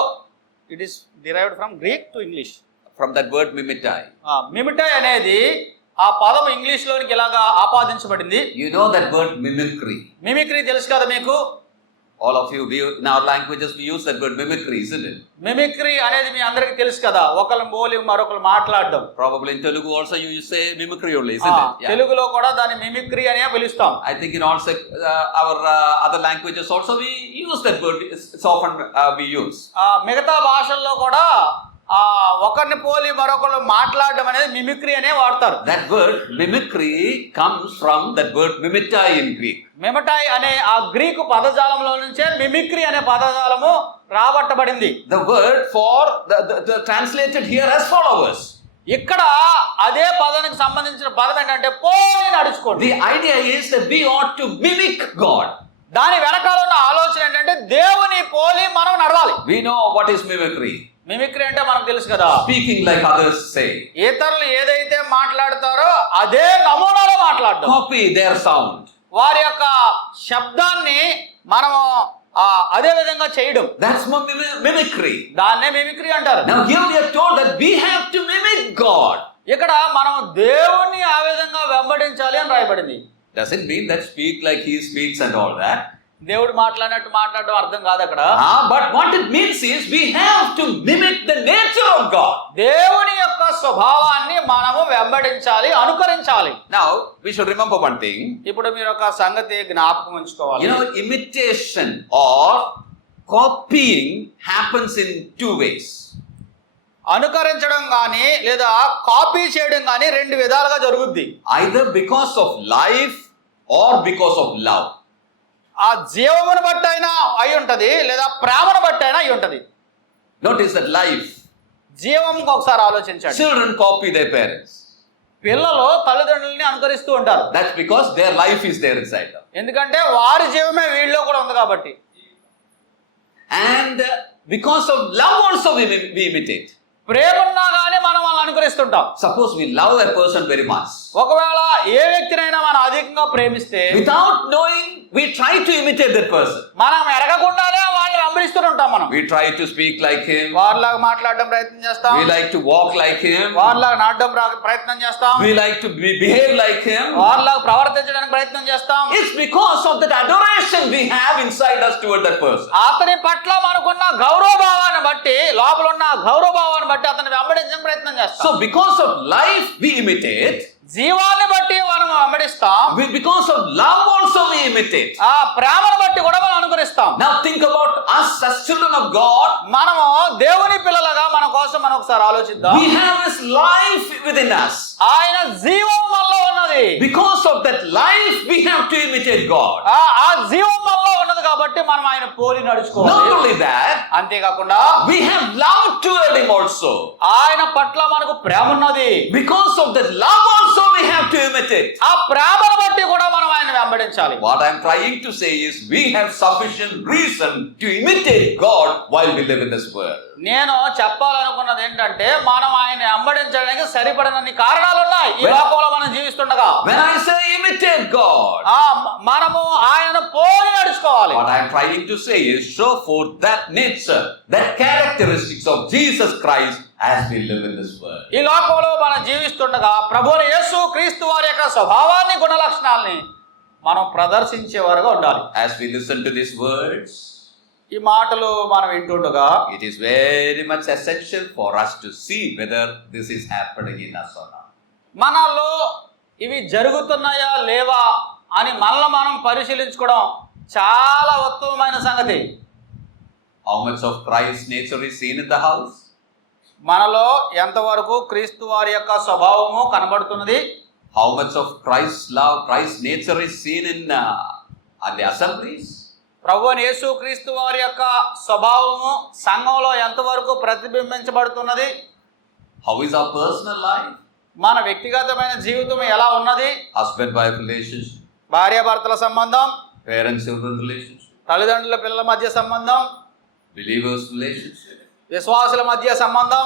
it is derived from Greek to English. From that word mimitai. మిమిటాయ్ అనేది ఆ పదం ఇంగ్లీష్లోనికి ఇలాగా ఆపాదించబడింది. You know that word mimicry. Mimicry తెలుసు కదా మీకు. All of you, in our languages we use that word mimicry, isn't it? Mimicry అనేది మీ అందరికీ తెలుసు కదా, ఒకళ్ళని పోలి మరొకరు మాట్లాడడం. Probably in Telugu also you say mimicry only, isn't it? Yeah. తెలుగులో కూడా దాన్ని మిమిక్రీ అనే పిలుస్తాం. I think in also our other languages also we use that word. It's often we use. మిగతా భాషల్లో కూడా ఒకరిని పోలి మరొకరు మాట్లాడడం అనేది మిమిక్రీ అనే వాడతారు. That word mimicry comes from that word mimitai in Greek. మిమిటాయ్ అనే ఆ గ్రీకు పదజాలంలో నుంచే మిమిక్రీ అనే పదజాలము రాబట్టబడింది. The word for the translated here as followers. ఇక్కడ అదే పదానికి సంబంధించిన పదం ఏంటంటే పోలి నడుచుకోండి. The idea is that we ought to mimic God. దాని వెనకాల ఉన్న ఆలోచన ఏంటంటే దేవుని పోలి మనం నడవాలి. We know what is mimicry. Mimicry అంటే మనకు తెలుసు కదా, Speaking like others say. ఇతరులు ఏదైతే మాట్లాడతారో అదే నమూనాలో మాట్లాడడం. Copy their sound. వారి యొక్క శబ్దాన్ని మనము అదే విధంగా చేయడం. That's mimicry. దాన్నే మిమిక్రీ అంటారు. Now here we are told that we have to mimic God. ఇక్కడ మనం దేవుణ్ణి ఆ విధంగా వెంబడించాలి అని రాయబడింది. Doesn't mean that speak like he speaks and all that. దేవుడు మాట్లాడినట్టు మాట్లాడడం అర్థం కాదు అక్కడ. But what it means is we have to mimic the nature of God. దేవుని యొక్క స్వభావాన్ని మనము వెంబడించాలి, అనుకరించాలి. Now we should remember one thing. ఇప్పుడు మీరు ఒక సంగతి జ్ఞాపకం ఉంచుకోవాలి. Imitation or copying happens in two ways. అనుకరించడం కానీ లేదా కాపీ చేయడం కానీ రెండు విధాలుగా జరుగుద్ది. Either because of life or because of love. ఆ జీవమును బట్టి అయినా అయి ఉంటది, లేదా ప్రేమను బట్టి అయినా అయి ఉంటది. Notice that life. జీవంకి ఒకసారి ఆలోచించండి. Children copy their parents. పిల్లలు తల్లిదండ్రులని అనుకరిస్తూ ఉంటారు. That's because their life is there inside them. ఎందుకంటే వారి జీవమే వీళ్ళలో కూడా ఉంది కాబట్టి. And because of love also we imitate. ప్రేమ ఉన్నా కానీ మనం అలా అనుకరిస్తుంటాం. Suppose we love a person very much. ఒకవేళ ఏ వ్యక్తినైనా మనం అధికంగా ప్రేమిస్తే Without knowing, we try to imitate that person. మనం ఎరగకుండానే వాళ్ళని వెంబడిస్తుంటాం. మనం We try to speak like him. వారిలాగా మాట్లాడడం ప్రయత్నం చేస్తాం. We like to walk like him. వారిలాగా నాటడం ప్రయత్నం చేస్తాం. We like to behave like him. వారిలాగా ప్రవర్తించడానికి ప్రయత్నం చేస్తాం. It's because of that adoration we have inside us toward that person. అతని పట్ల మనకున్న గౌరవభావాన్ని బట్టి, లోపల ఉన్న గౌరవభావాన్ని బట్టి అతన్ని వెంబడించడానికి ప్రయత్నం చేస్తాం. So because of life we imitate. జీవాన్ని బట్టి మనం వెంబడిస్తాం. Because of love also we imitate. ఆ ప్రేమను బట్టి కూడా మనం అనుకరిస్తాం. Now think about us as children of God. మనము దేవుని పిల్లలుగా మన కోసం మనం ఒకసారి ఆలోచిద్దాం. We have His life within us. ఆయన జీవం మనలో ఉన్నది. Because of that life we have to imitate God. ఆ జీవం మనలో ఉన్నది కాబట్టి మనం ఆయన పోలి నడుచుకోవాలి. Not only that, అంతేకాకుండా we have love toward Him also. ఆయన పట్ల మనకు ప్రేమ ఉన్నది. Because of that love also we have to imitate. ఆ ప్రేమను బట్టి కూడా మనం ఆయన వెంబడించాలి. What I am trying to say is we have sufficient reason to imitate God while we live in this world. నేను చెప్పాలనుకున్నది ఏంటంటే మనం ఆయన వెంబడించడానికి సరిపడనన్ని కారణాలు ఉన్నాయి ఈ లోకంలో మనం జీవిస్తుండగా. When I say imitate God, మనము ఆయన పోలి నడుచుకోవాలి. what I am trying to say is show forth that nature, that characteristics of Jesus Christ as we live in this world. ఈ లోకంలో మనం జీవిస్తుండగా ప్రభువైన యేసు క్రీస్తు వారి యొక్క స్వభావాన్ని, గుణ లక్షణాలని మనం ప్రదర్శించేవారుగా ఉండాలి. As we listen to these words, ఈ మాటలు మనం వింటుండగా it is very much essential for us to see whether this is happening in us or not. మనలో ఇవి జరుగుతున్నాయా లేవా అని మనల్ని మనం పరిశీలించుకోవడం చాలా ఉత్తమమైన సంగతి. How much of Christ's nature is seen in the house? మనలో ఎంతవరకు క్రీస్తు వారి యొక్క స్వభావము కనబడుతున్నది? How much of Christ's love, Christ's nature is seen in the assemblies? ప్రభువైన యేసు క్రీస్తు వారి యొక్క స్వభావము సంఘంలో ఎంతవరకు ప్రతిబింబించబడుతున్నది? How is our personal life? మన వ్యక్తిగతమైన జీవితం ఎలా ఉన్నది? Husband-wife relationship, భార్యాభర్తల సంబంధం, parent-children relationship, తల్లిదండ్రుల పిల్లల మధ్య సంబంధం, believers relationship. విశ్వాసుల మధ్య సంబంధం.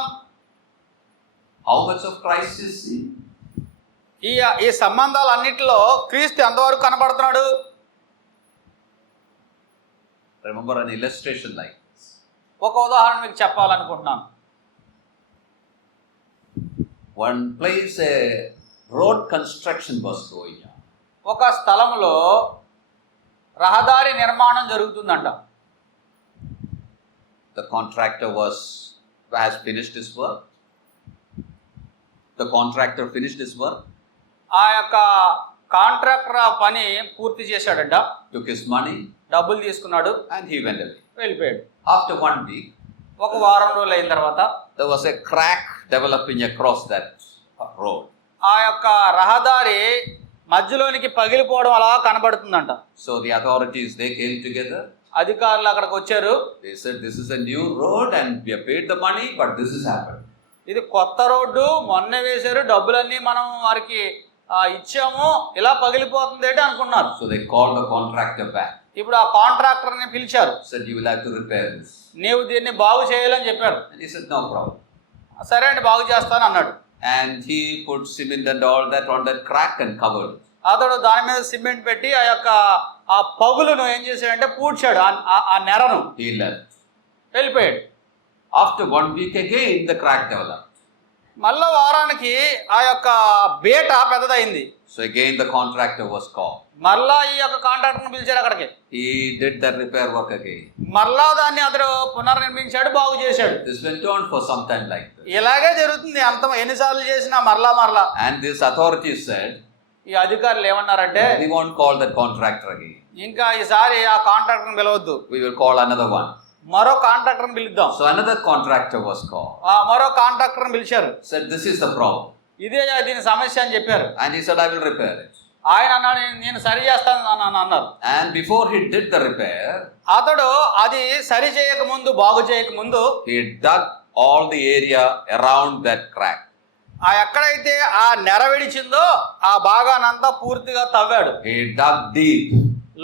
How much of Christ is seen? ఈ సంబంధాలన్నిటిలో క్రీస్తు ఎంతవరకు కనబడుతున్నాడు? Remember an illustration like this. ఒక ఉదాహరణ మీకు చెప్పాలనుకుంటున్నాను. One place a road construction was going on. ఒక స్థలంలో రహదారి నిర్మాణం జరుగుతుందంట. The contractor has finished his work. The contractor finished his work. ఆ యొక్క కాంట్రాక్టర్ ఆ పని పూర్తి చేశాడంట. Took his money డబ్బులు తీసుకున్నాడు, and he went away. వెళ్ళిపోయాడు. After 1 week, ఒక వారం రోజులు అయిన తర్వాత there was a crack developing across that road. ఆ యొక్క రహదారి మధ్యలోనికి పగిలిపోవడం అలా కనబడుతుందంట. So the authorities, they came together. అధికారులు అక్కడికి వచ్చారు. They said this is a new road and we have paid the money, but this has happened. ఇది కొత్త road, మొన్న వేశారు, డబ్బులన్నీ మనం వారికి ఇచ్చాము, ఇలా పగిలిపోతుంది ఏంటి అనుకున్నారు. So they called the contractor back. ఇప్పుడు ఆ కాంట్రాక్టర్ని పిలిచారు. Said you will have to repair this. నీవు దీన్ని బాగు చేయాలని చెప్పారు. And he said no problem. సరే అండి, బాగు చేస్తాను అన్నాడు. And he put cement and all that on that crack and covered it. అతడు దాని మీద సిమెంట్ పెట్టి ఆ యొక్క ఆ పగులును ఏం చేశాడంటే పూడ్చాడు, ఆ నెరను. He left. వెళ్ళిపోయాడు. After 1 week again the crack developed. మళ్ళా వారానికి ఆ యొక్క బేట పెద్దదైంది. So again the contractor was called. మళ్ళా ఈ యొక్క కాంట్రాక్టర్ని పిలిచాడు అక్కడికి. He did the repair work again. మళ్ళా దాన్ని అతడు పునర్నిర్మించాడు, బాగు చేశాడు. This went on for some time like this. ఇలాగే జరుగుతుంది, అంత ఎన్నిసార్లు చేసినా మరలా. And this authority said, ఈ అధికారులు ఏమన్నారంటే we won't call that contractor again. ఇంకా ఈసారి ఆ కాంట్రాక్టర్ని పిలవద్దు, We will call another one. మరో కాంట్రాక్టర్ని పిలుద్దాం. So another contractor was called. మరో కాంట్రాక్టర్ని పిలిచారు. Said this is the problem. ఇదే దీని సమస్య అని చెప్పారు. And he said I will repair it. ఆయన అన్నాడు నేను సరి చేస్తాను అని అన్నారు. And before he did the repair, అతడు అది సరి చేయక ముందు, బాగు చేయక ముందు he dug all the area around that crack. ఎక్కడైతే ఆ నెర విడిచిందో ఆ భాగానంతా పూర్తిగా తవ్వాడు. He dug deep.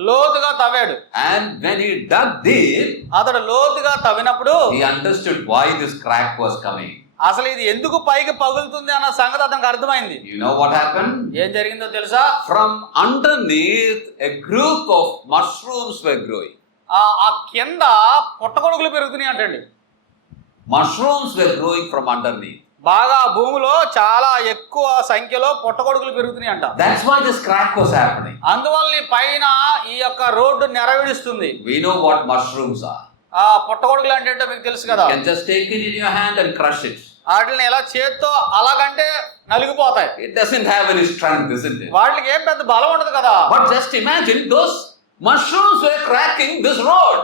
లోతుగా తవ్వాడు. And when he dug deep, అతడు లోతుగా తవ్వినప్పుడు he understood why this crack was coming. అసలు ఇది ఎందుకు పైకి పగులుతుంది అన్న సంగతి అతనికి అర్థమైంది. You know what happened? ఏం జరిగిందో తెలుసా? From underneath, a group of mushrooms were growing. ఆ కింద పుట్టగొడుగులు పెరుగుతున్నాయి అంటండి. Mushrooms were growing from underneath. బాగా భూమిలో చాలా ఎక్కువ సంఖ్యలో పుట్టగొడుగులు పెరుగుతున్నాయి అంట. That's why this crack was happening. అందువల్ల ఈ పైన ఈ యొక్క road నెరవేరుస్తుంది. We know what mushrooms are. ఆ పుట్టగొడుగులు అంటే ఏంటో మీకు తెలుసు కదా. You can just take it in your hand and crush it. వాటిని ఎలా చేత్తో అలాగంటే నలిగిపోతాయి. It doesn't have any strength, isn't it? వాటికి ఏం పెద్ద బలం ఉండదు కదా. But just imagine those mushrooms were cracking this road.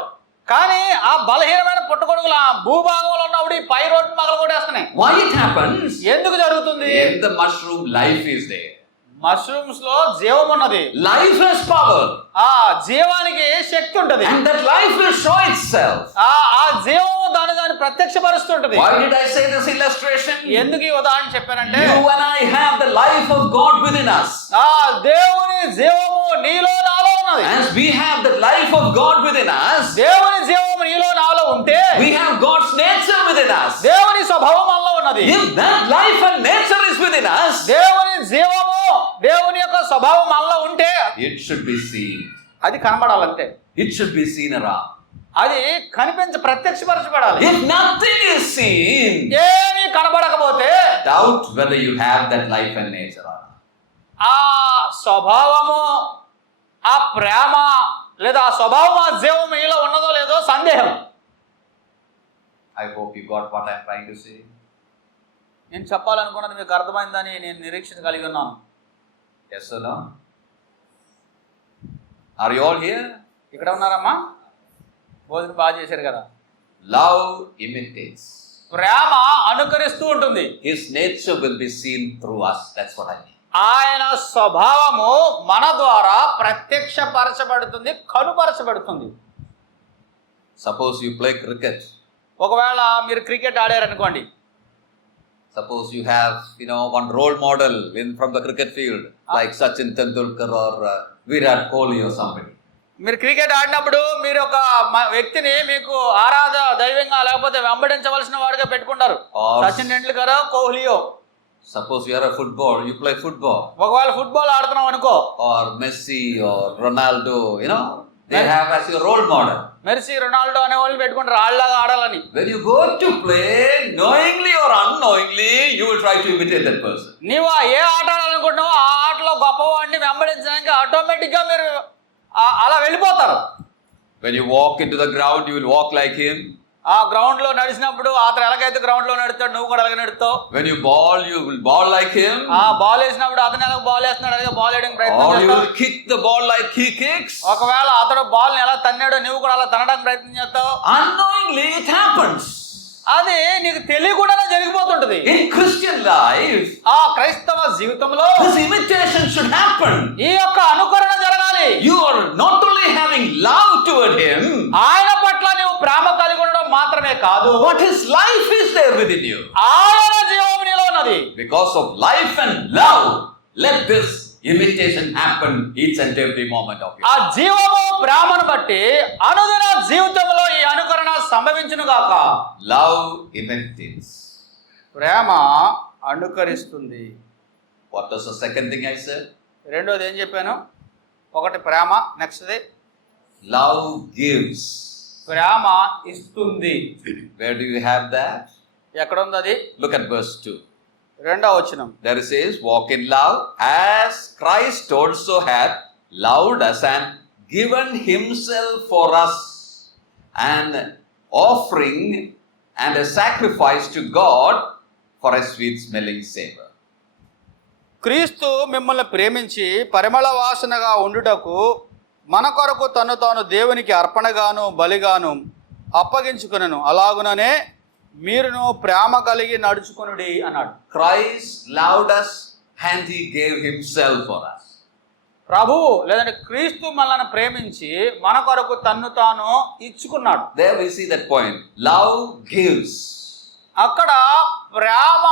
కానీ ఆ బలహీనమైన పుట్టగొడుగులు ఆ భూభాగంలో ఉన్నప్పుడు ఈ పై రోడ్డు పగలగొట్టేస్తున్నాయి. Why it happens? ఎందుకు జరుగుతుంది? In the mushroom, life is there. Mushrooms లో జీవం ఉన్నది. Life has power. ఆ జీవానికి శక్తి ఉంటది. And that life will show itself. ఆ జీవం దాన్ని ప్రత్యక్షపరుస్తుంటది. Why did I say this illustration? ఎందుకు ఈ ఉదాహరణ చెప్పానంటే, You and I have the life of God within us. ఆ దేవుని జీవము నీలో నాలో ఉన్నది. As we have the life of God within us, దేవుని జీవము నీలో నాలో ఉంటే we have God's nature within us. దేవుని స్వభావం మనలో ఉన్నది. If that life and nature is within us, దేవుని జీవము దేవుని యొక్క స్వభావం మనలో ఉంటే it should be seen. అది కనబడాలంతే. It should be seen around. అది ప్రత్యక్షపరచబడాలి. If nothing is seen, ఏమీ కనబడకపోతే doubt whether you have that life and nature or not. ఆ స్వభావము ఆ ప్రేమ లేదా ఆ స్వభావం ఆ జీవం మీలో ఉన్నదో లేదో సందేహం. I hope you got what I'm trying to say. నేను చెప్పాలనుకున్నది మీకు అర్థమైందని నేను నిరీక్షణ కలిగి ఉన్నాను. Yes or no? Are you all here? ఇక్కడ ఉన్నారమ్మా? భోజనం బాగా చేశారు కదా. Love imitates. ప్రేమ అనుకరిస్తూ ఉంటుంది. His nature will be seen through us. That's what I mean. ఆయన స్వభావము మన ద్వారా ప్రత్యక్షపరచబడుతుంది, కనుపరచబడుతుంది. Suppose you play cricket. ఒకవేళ మీరు cricket ఆడారనుకోండి. Suppose you have, one role model from the cricket field, like Sachin Tendulkar or Virat Kohli or somebody. మీరు cricket ఆడినప్పుడు మీరు ఒక వ్యక్తిని మీకు దైవంగా లేకపోతే వెంబడించవలసిన వాడిగా పెట్టుకుంటారు. సచిన్ టెండూల్కర్, కోహ్లీయో. Suppose you are a football, you play football. ఒకవేళ ఫుట్బాల్ ఆడుతున్నాం అనుకో. Or Messi or Ronaldo, they have as your role model. Messi, Ronaldo అనే వాళ్ళని పెట్టుకుంటారు ఆళ్ళలాగా ఆడాలని. When you go to play, knowingly or unknowingly, you will try to imitate that person. నీవు ఏ ఆట ఆడాలనుకుంటున్నావో ఆ ఆటలో గొప్పవాడిని వెంబడించడానికి ఆటోమేటిక్ గా మీరు అలా వెళ్ళిపోతారు. When you walk into the ground, you will walk like him. ఆ గ్రౌండ్ లో నడిచినప్పుడు అతను ఎలాగైతే గ్రౌండ్ లో నడుస్తాడు నువ్వు కూడా అలాగే నడుస్తావు. When you ball, you will ball like him. ఆ బాల్ వేసినప్పుడు అతను ఎలా బాల్ వేస్తున్నాడు అలాగే బాల్ వేయడానికి ప్రయత్నం Or you చేస్తావు. will kick the ball like he kicks. ఒకవేళ అతడు బాల్ ని ఎలా తన్నాడో నువ్వు కూడా అలా తనడానికి ప్రయత్నం చేస్తావు. Unknowingly it happens. అది నీకు తెలియకుండానే జరిగిపోతుంటది. In Christian life, ఆ క్రైస్తవ జీవితంలో this imitation should happen. ఈ యొక్క అనుకరణ జరగాలి. You are not only having love toward him, ఆయన పట్ల నువ్వు ప్రేమ కలిగి ఉండడం మాత్రమే కాదు, but his life is there within you. ఆయన జీవం నీలో ఉన్నది. Because of life and love, let this imitation happen each and every moment of your ఆ life. జీవము ప్రేమను బట్టి అనుదిన జీవితంలో ఈ అనుకరణ సంభవించును గాక. Love imitates. ప్రేమ అనుకరిస్తుంది. What was the second thing I said? రెండోది ఏం చెప్పాను? ఒకటి ప్రేమ, నెక్స్ట్ది Love gives. ప్రేమ ఇస్తుంది. Where do you have that? ఎక్కడ ఉంది అది? Look at verse 2. రెండో వచనం. There it says, walk in love as Christ also hath loved us and given himself for us, an offering and a sacrifice to God for a sweet smelling savor. క్రీస్తు మిమ్మల్ని ప్రేమించి పరిమళ వాసనగా ఉండుటకు మన కొరకు తను తాను దేవునికి అర్పణగాను బలిగాను అప్పగించుకొనెను. అలాగుననే మీరును ప్రేమ కలిగి నడుచుకొనుడి అన్నాడు. Christ loved us and he gave himself for us. ప్రభువు లేదంటే క్రీస్తు మనల్ని ప్రేమించి మన కొరకు తన్ను తాను ఇచ్చుకున్నాడు. There we see that point. Love gives. అక్కడ ప్రేమ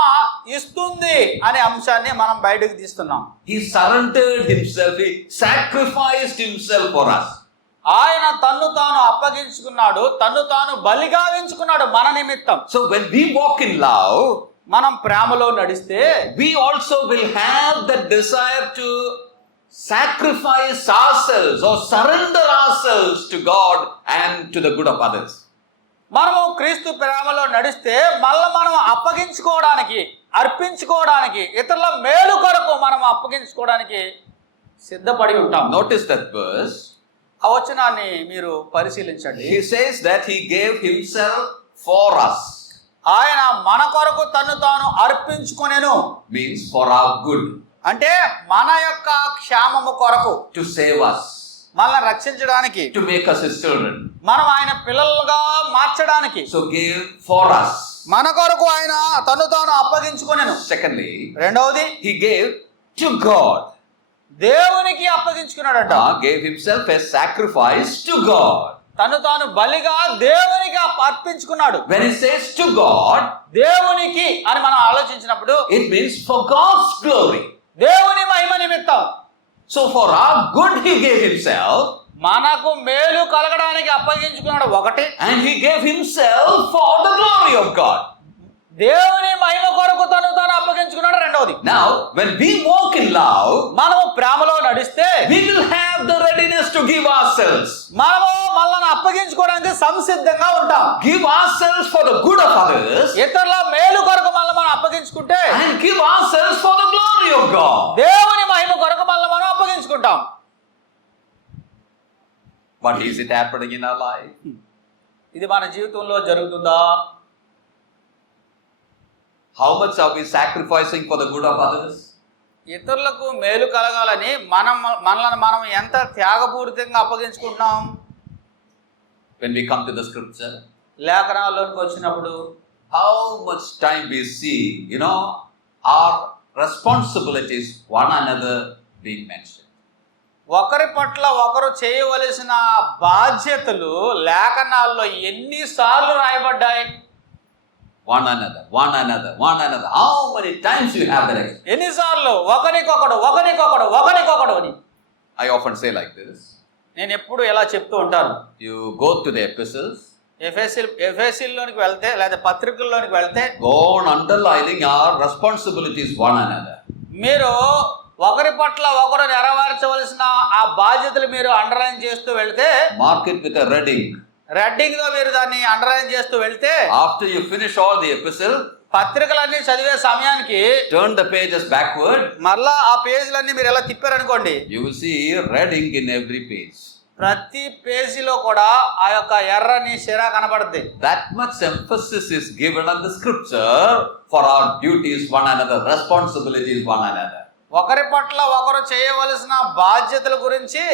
ఇస్తుంది అనే అంశాన్ని మనం బయటకు తీస్తున్నాం. He surrendered himself. He sacrificed himself for us. ఆయన తన్ను తాను అప్పగించుకున్నాడు, తన్ను తాను బలిగా ఎంచుకున్నాడు మన నిమిత్తం. So when we walk in love, మనం ప్రేమలో నడిస్తే we also will have the desire to sacrifice ourselves or surrender ourselves to God and to the good of others. మనము క్రీస్తు ప్రేమలో నడిస్తే మళ్ళీ మనం అప్పగించుకోవడానికి, అర్పించుకోవడానికి, ఇతరుల మేలు కొరకు మనం అప్పగించుకోవడానికి సిద్ధపడి ఉంటాం. Notice that verse. ఆ వచనాన్ని మీరు పరిశీలించండి. He says that he gave himself for us. ఆయన మన కొరకు తను తాను అర్పించుకొనెను, Means for our good. అంటే మన యొక్క క్షేమము కొరకు, To save us. మనల్ని రక్షించడానికి, To make us his children. మనం ఆయన పిల్లలుగా మార్చడానికి. So gave for us. మన కొరకు ఆయన తను తాను అప్పగించుకొనెను. Secondly, రెండవది he gave to God. దేవునికి అప్పగించుకున్నాడట. Gave himself as sacrifice to God. తను తాను బలిగా దేవునికి అర్పించుకున్నాడు. When he says to God, దేవునికి అని మనం ఆలోచించినప్పుడు it means for God's glory. దేవుని మహిమ నిమిత్తం. So for our good he gave himself. మనకు మేలు కలగడానికి అప్పగించుకున్నాడు ఒకటి, And he gave himself for the glory of God. దేవుని మహిమ కొరకు తను తాను అప్పగించుకున్నాడు రెండవది. Now, when we walk in love, మనము ప్రేమలో నడిస్తే we will have the readiness to give ourselves. మనము మనల్ని అప్పగించుకోవడానికి సంసిద్ధంగా ఉంటాం. Give ourselves for the good of others. ఇతరుల మేలు కొరకు మనం అప్పగించుకుంటే And give ourselves for the glory of God. దేవుని మహిమ కొరకు మనం అప్పగించుకుంటాం. But is it happening in our life? ఇది మన జీవితంలో జరుగుతుందా? How much are we sacrificing for the good of others? ఇతరులకు మేలు కలగాలని మనల్ని మనం ఎంత త్యాగపూరితంగా అప్పగించుకుంటున్నాం? When we come to the scripture, లేఖనాల్లోకి వచ్చినప్పుడు how much time we see, our responsibilities one another being mentioned. ఒకరి పట్ల ఒకరు చేయవలసిన బాధ్యతలు లేఖనాల్లో ఎన్నిసార్లు రాయబడ్డాయి? One another. How many times you have that experience? ఎన్నిసార్లు ఒకరికొకడు అని. I often say like this. నేను ఎప్పుడు ఇలా చెప్తూ ఉంటాను. You go to the epistles. ఎఫెసీల్లోనికి వెళ్తే లేదా పత్రికల్లోనికి వెళ్తే Go on underlining our responsibilities one another. మీరు ఒకరి పట్ల ఒకరు నెరవేర్చవలసిన ఆ బాధ్యతలు మీరు అండర్లైన్ చేస్తూ వెళ్తే, Mark it with a red ink. రెడ్డింగ్ గా మీరు దాన్ని అండర్లైన్ చేస్తూ వెళ్తే, After you finish all the epistle, పత్రికలన్నీ చదివే సమయానికి turn the pages backward. మరలా ఆ పేజీలన్నీ మీరు ఎలా తిప్పారనుకోండి, You will see red ink in every page. ప్రతి పేజీలో కూడా ఆ యొక్క ఎర్రని సిరా కనబడుద్ది. That much emphasis is given on the scripture for our duties one another, responsibilities one another. ఒకరి పట్ల ఒకరు చేయవలసిన బాధ్యతల గురించి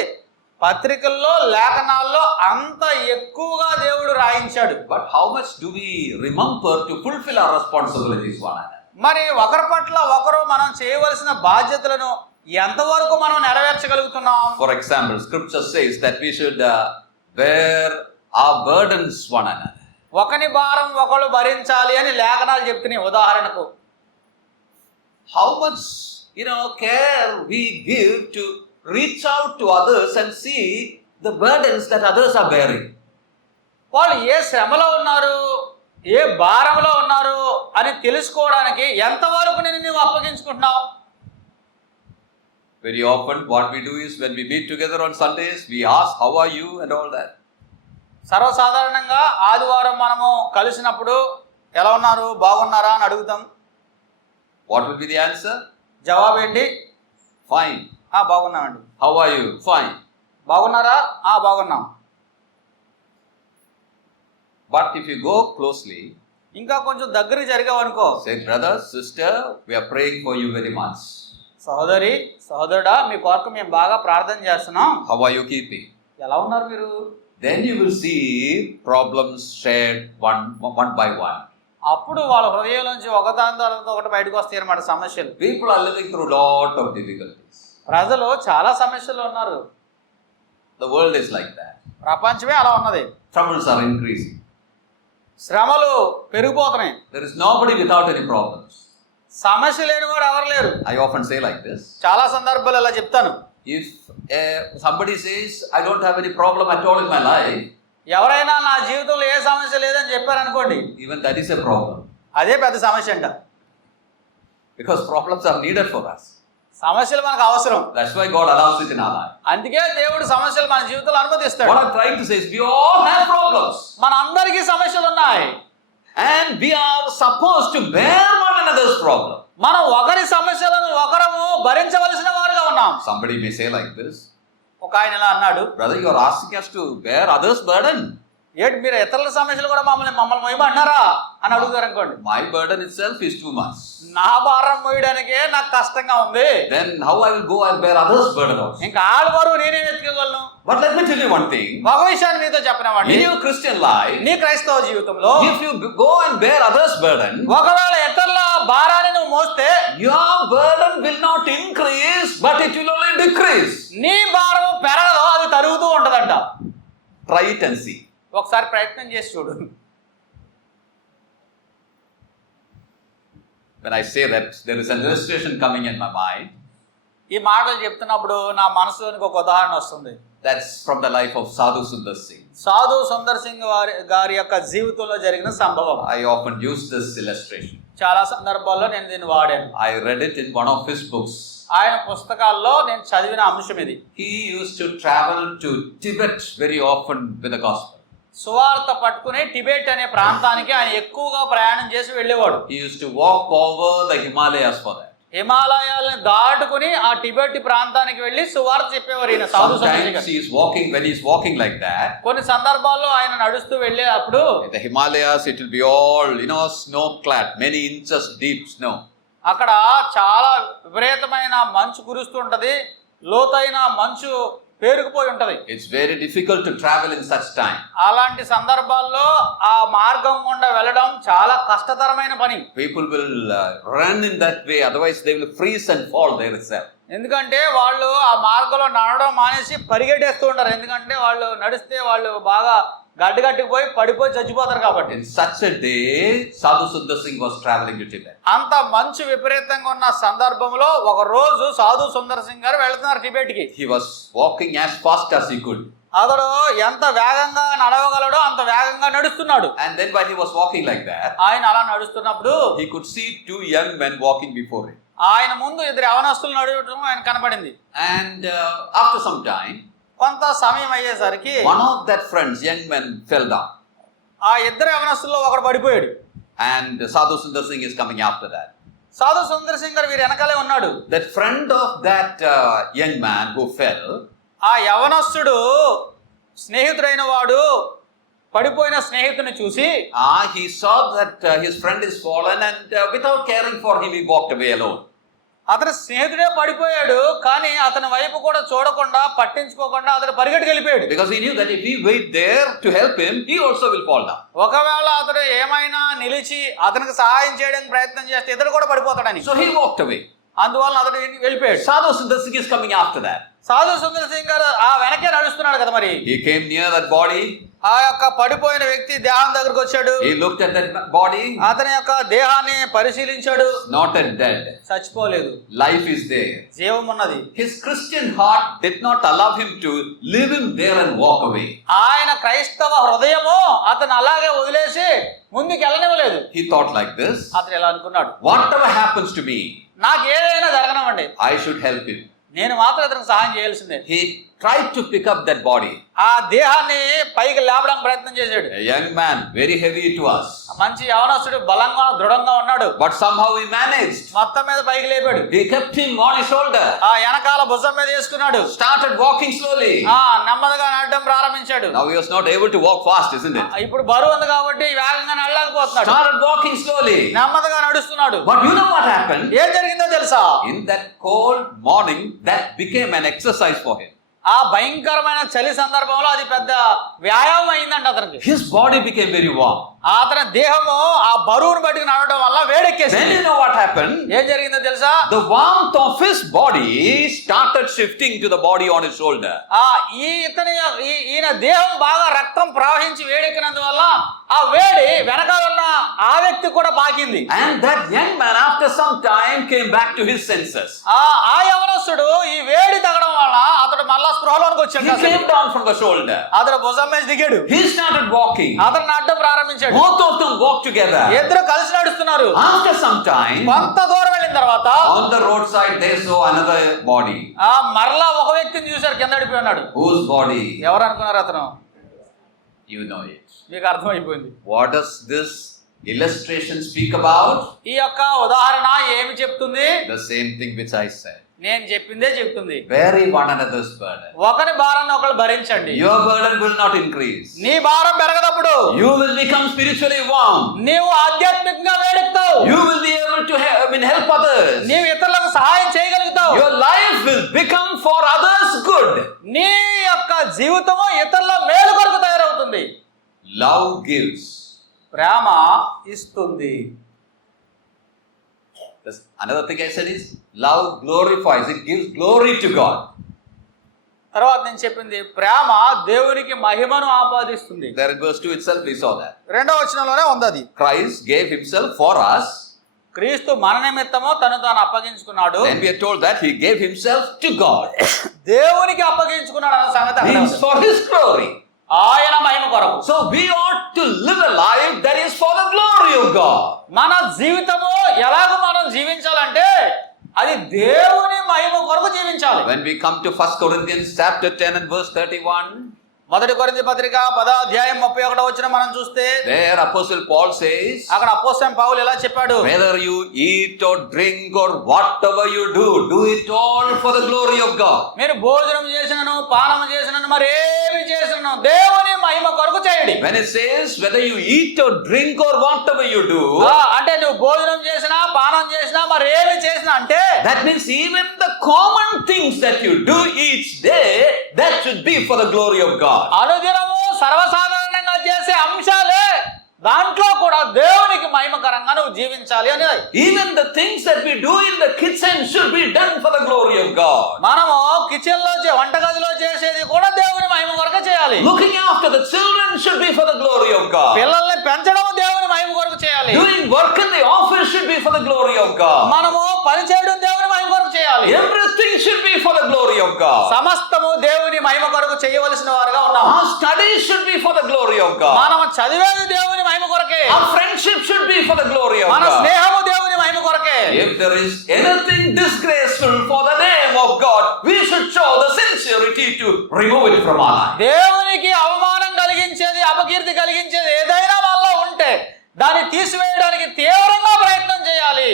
పత్రికల్లో లేఖనాల్లో అంత ఎక్కువగా దేవుడు రాయించాడు. But how much do we remember to fulfill our responsibilities one another? మరి ఒకరి పట్ల ఒకరు మనం చేయవలసిన బాధ్యతలను ఎంతవరకు మనం నెరవేర్చగలుగుతున్నాం? For example, scripture says that we should bear our burdens one another. ఒకని భారం ఒకళ్ళు భరించాలి అని లేఖనాలు చెప్తున్నాయి. ఉదాహరణకు, How much care we give to reach out to others and see the burdens that others are bearing. వాళ్ళు ఏ శ్రమలో ఉన్నారు, ఏ భారంలో ఉన్నారు అని తెలుసుకోవడానికి ఎంతవరకు నువ్వు అప్పగించుకుంటున్నావు? Very often what we do is when we meet together on Sundays, we ask, how are you and all that. సర్వసాధారణంగా ఆదివారం మనము కలిసినప్పుడు ఎలా ఉన్నారు, బాగున్నారా అని అడుగుతాం. What will be the answer? జవాబు ఏంటి? Fine. బాగున్నామండి. How are you? Fine. బాగున్నారా? బాగున్నాం. But if you go closely, ఇంకా కొంచెం దగ్గరికి జరిగావనుకో, say, brother, sister, we are praying for you very much. సహోదరి, సహోదరుడా, మీ కొరకు మేము బాగా ప్రార్థన చేస్తున్నాం. How are you keeping? ఎలా ఉన్నారు మీరు? Then you will see problems shared one by one. అప్పుడు వాళ్ళ హృదయం నుంచి ఒకదాని తర్వాత ఒకటి బయటకు వస్తాయి అన్నమాట సమస్యలు. People are living through a lot of difficulties. ప్రజలు చాలా సమస్యలు ఉన్నారు. The world is like that. ప్రపంచమే అలా ఉన్నది. Troubles are increasing. శ్రమలు పెరిగిపోతున్నాయి. There is nobody without any problems. సమస్య లేని వాడు ఎవరు లేరు. I often say like this. చాలా సందర్భాలు ఇలా చెప్తాను. If somebody says, I don't have any problem at all in my life, ఎవరైనా నా జీవితంలో ఏ సమస్య లేదని చెప్పారనుకోండి, even that is a problem. అదే పెద్ద సమస్య అంట. Because problems are needed for us. సమస్యలు మనకు అవసరం. That's why God allows it in our life. అందుకే దేవుడు సమస్యలు మన జీవితంలో అనుమతిస్తాడు. What I'm trying to say is we all have problems. మన అందరికీ సమస్యలు ఉన్నాయి. And we are supposed to bear one another's problem. మనం ఒకరి సమస్యలను ఒకరము భరించవలసిన వారుగా ఉన్నాం. Somebody may say like this, ఒక ఆయన ఇలా అన్నాడు, brother, you are asking us to bear others' burden. ఏంటి మీరు ఇతరుల సమస్యలు కూడా మమ్మల్ని మోయమంటున్నారా అని అడుగుతారు అనుకోండి. My burden itself is too much. నా భారం మోయడానికే నాకు కష్టంగా ఉంది. Then how I will go and bear others' burden also? ఇంకా ఆళ్ళ బరువు నేనే ఎత్తుకోగలను. But let me tell you one thing. ఒక విషయాన్ని మీతో చెప్పినవాడిని. In your Christian life, నీ క్రైస్తవ జీవితంలో if you go and bear others' burden, ఒకవేళ ఇతరుల భారాన్ని నువ్వు మోస్తే your burden will not increase, but it will only decrease. నీ భారం పెరగదు, అది తరుగుతూ ఉంటదంట. Try it and see. ఒకసారి ప్రయత్నం చేసి చూడు. When I say that, there is an illustration coming in my mind. ఈ మాటలు చెప్తున్నప్పుడు నా మనసులోనికి ఒక ఉదాహరణ వస్తుంది. That's from the life of Sadhu Sundar Singh. సాధు సుందర్ సింగ్ గారి యొక్క జీవితంలో జరిగిన సంభవం. I often use this illustration. చాలా సందర్భాల్లో నేను దీన్ని వాడాను. I read it in one of his books. ఆయన పుస్తకాల్లో నేను చదివిన అంశం ఇది. He used to travel to Tibet very often with the gospel. సువార్త పట్టుకుని టిబెట్ అనే ప్రాంతానికి ఆయన ఎక్కువగా ప్రయాణం చేసి వెళ్ళేవాడు. He used to walk over the Himalayas for that. హిమాలయాలను దాటుకుని ఆ టిబెట్ ప్రాంతానికి వెళ్ళి సువార్త చెప్పేవారు ఈయన సాధు Sundar Singh. Sometimes he is walking, when he is walking like that, కొన్ని సందర్భాల్లో ఆయన నడుస్తూ వెళ్ళేటప్పుడు in the Himalayas it will be all, snow clad, many inches deep snow. అక్కడ చాలా విపరీతమైన మంచు కురుస్తుంటది, లోతైన మంచు పేరుకుపోయి ఉంటది. It's very difficult to travel in such time. అలాంటి సందర్భాల్లో ఆ మార్గం గుండా వెళ్ళడం చాలా కష్టతరమైన పని. People will run in that way, otherwise they will freeze and fall there itself. ఎందుకంటే వాళ్ళు ఆ మార్గంలో నడవడం మానేసి పరిగెట్టేస్తూ ఉంటారు. ఎందుకంటే వాళ్ళు నడిస్తే వాళ్ళు బాగా గడ్డగట్టుకుపోయి పడిపోయి చచ్చిపోతారు కాబట్టి. In such a day, Sadhu Sundar Singh was traveling to Tibet. అంత మంచు విపరీతంగా ఉన్న సందర్భంలో ఒక రోజు సాధు సుందర్ సింగ్ గారు వెళ్తున్నారు టిబెట్ కి. He was walking as fast as he could. అతడు ఎంత వేగంగా నడవగలడో అంత వేగంగా నడుస్తున్నాడు. And then while he was walking like that, ఆయన అలా నడుస్తున్నప్పుడు he could see two young men walking before him. ఆయన ముందు ఇద్దరు యవనస్తులు నడవడం ఆయన కనపడింది. And after some time, కొంత సమయం అయ్యేసరికి one of that friends, young men, fell down. ఆ ఇద్దరు యవనస్తుల్లో ఒకడు పడిపోయాడు. And Sadhu Sundar Singh is coming after that. సాధు సుందర్ సింగ్ గారు వీరి వెనకాలే ఉన్నాడు. That friend of that young man who fell, ఆ యవనస్తుడు స్నేహితుడైన వాడు పడిపోయిన స్నేహితుని చూసి he saw that his friend is fallen, and without caring for him, he walked away alone. అతని స్నేహితుడే పడిపోయాడు, కానీ అతని వైపు కూడా చూడకుండా పట్టించుకోకుండా అతను పరిగెట్టుకు వెళ్ళిపోయాడు. Because he knew that if he wait there to help him, he also will fall down. ఒకవేళ అతడు ఏమైనా నిలిచి అతనికి సహాయం చేయడానికి ప్రయత్నం చేస్తే ఇతడు కూడా పడిపోతాడని. So he walked away. అందువల్ల అతడు వెళ్ళిపోయాడు. Sadhu Sundar Singh is coming after that. సాధు సుందర్ సింగ్ గారు ఆ వెనకే నడుస్తున్నాడు కదా మరి. He came near that body. ఆ యొక్క పడిపోయిన వ్యక్తి దేహం దగ్గరకు వచ్చాడు. He looked at that body. అతని యొక్క దేహాన్ని పరిశీలించాడు. Not a dead. చచ్చిపోలేదు, Life is there. జీవం ఉన్నది. His Christian heart did not allow him to leave him there and walk away. ఆయన క్రైస్తవ హృదయము అతను అలాగే వదిలేసి ముందుకు వెళ్ళనివ్వలేదు. He thought like this. అతను ఎలా అనుకున్నాడు, Whatever happens to me, నాకు ఏదైనా జరగనివ్వండి, I should help him. నేను మాత్రం అతనికి సహాయం చేయాల్సిందే. He tried to pick up that body. ఆ దేహాన్ని పైకి లేపడానికి ప్రయత్నం చేశాడు. A young man, very heavy it was. మంచి యవనస్తుడు, బలంగా దృఢంగా ఉన్నాడు. But somehow he managed. మొత్తం మీద పైకి లేపాడు. He kept him on his shoulder. ఆ వెనకాల భుజం మీద వేసుకున్నాడు. Started walking slowly. నెమ్మదిగా నడడం ప్రారంభించాడు. Now he was not able to walk fast, isn't it? ఇప్పుడు బరువు ఉంది కాబట్టి వేగంగా నడలేకపోతున్నాడు. Started walking slowly. నెమ్మదిగా నడుస్తున్నాడు. But you know what happened? ఏం జరిగిందో తెలుసా? In that cold morning, that became an exercise for him. ఆ భయంకరమైన చలి సందర్భంలో అది పెద్ద వ్యాయామం అయిందంట అతనికి. His body became very warm. అతని దేహము ఆ బరువును బట్టి నడవడం వల్ల వేడెక్కేసింది. Then you know what happened? ఏం జరిగిందో తెలుసా? The warmth of his body started shifting to the body on his shoulder. ఈయన దేహం బాగా రక్తం ప్రవహించి వేడెక్కినందువల్ల ఆ వేడి వెనకాల ఉన్న ఆ వ్యక్తి కూడా పాకింది. And that young man after some time came back to his senses. ఆ యవనస్తుడు ఈ వేడి తగడం వలన అతడు మళ్ళా స్పృహలోనికి He వచ్చాడు. came down from the shoulder. అతడు భుజం మీద దిగాడు. He started walking. అతను నడడం ప్రారంభించాడు. Both of them walked together. ఇద్దరు కలిసి నడుస్తున్నారు. After some time, కొంత దూరం వెళ్ళిన తర్వాత on the roadside they saw another body. మరలా ఒక వ్యక్తిని చూశారు, కింద పడిపోయి ఉన్నాడు. Whose body? ఎవరు అనుకున్నారు అతను? You know it. మీకు అర్థమైపోయింది. What does this illustration speak about? ఈ యొక్క ఉదాహరణ ఏమి చెప్తుంది? The same thing which I said. నేను చెప్పిందే చెప్తుంది. Bear one another's burden. ఒకరి భారాన్ని ఒకరు భరించండి. Your burden will not increase. నీ భారం పెరగదప్పుడు You will become spiritually warm. నీవు ఆధ్యాత్మికంగా వేడెక్కుతావు. You will be able to help others. నీవు ఇతరులకు సహాయం చేయగలుగుతావు. Your life will become for others good. నీ యొక్క జీవితము ఇతరుల మేలు కొరకు తయారవుతుంది. Love gives. ప్రేమ ఇస్తుంది. Another thing I said is love glorifies. It gives glory to God. తర్వాత నేను చెప్పింది ప్రేమ దేవునికి మహిమను ఆపాదిస్తుంది. There in verse 2 itself we saw that. రెండవ వచనంలోనే ఉంది అది. Christ gave himself for us. క్రీస్తు మన నిమిత్తము తను తాను అప్పగించుకున్నాడు. Then we are told that he gave himself to God. దేవునికి అప్పగించుకున్నాడు అన్న సంగతి అక్కడ Means ఉంది. for his glory. ఆయన మహిమ కొరకు. So we ought to live a life that is for the glory of God. మన జీవితము ఎలాగ మనం జీవించాలంటే అది దేవుని మహిమ కొరకు జీవించాలి. When we come to 1 Corinthians chapter 10 and verse 31, మొదటి కొరింథీ పత్రిక 10వ అధ్యాయం 31వ వచనం మనం చూస్తే there Apostle Paul says, అక్కడ అపోస్తలుడైన పౌలు ఎలా చెప్పాడు? whether you eat or drink or whatever you do it all for the glory of God. మీరు భోజనం చేసినను పానము చేసినను మరేమి చేసినను దేవుని మహిమ కొరకు చేయండి. When it says whether you eat or drink or whatever you do, అంటే నువ్వు భోజనం చేసినా పానం చేసినా మరేమి చేసినా అంటే that means even the common things that you do each day, that should be for the glory of God. అనుదినము సర్వసాధారణంగా చేసే అంశాలే దాంట్లో కూడా దేవునికి మహిమకరంగా నువ్వు జీవించాలి అని. Even the things that we do in the kitchen should be done for the glory of God. మనము కిచెన్ లో వంటగదిలో చేసేది కూడా దేవుని మహిమ కొరకు చేయాలి. Looking after the children should be for the glory of God. పిల్లల్ని పెంచడం దేవుని మహిమ కొరకు చేయాలి. Doing work in the office should be for the glory of God. మనము పని చేయడం దేవుని మహిమ కొరకు చేయాలి. Everything should be for the glory of God. సమస్తము దేవుని మహిమ కొరకు చేయవలసిన వారుగా ఉన్నాము. Our studies should be for the glory of God. మనము చదివేది దేవుని మహిమ కొరకే. Our friendship should be for the glory of మన God. స్నేహము దేవుని మహిమ కొరకే. If there is anything disgraceful for the name of God, we should show the sincerity to remove it from our life. దేవునికి అవమానం కలిగించేది, అపకీర్తి కలిగించేది ఏదైనా వాళ్ళలో ఉంటే దాన్ని తీసివేయడానికి తీవ్రంగా ప్రయత్నం చేయాలి.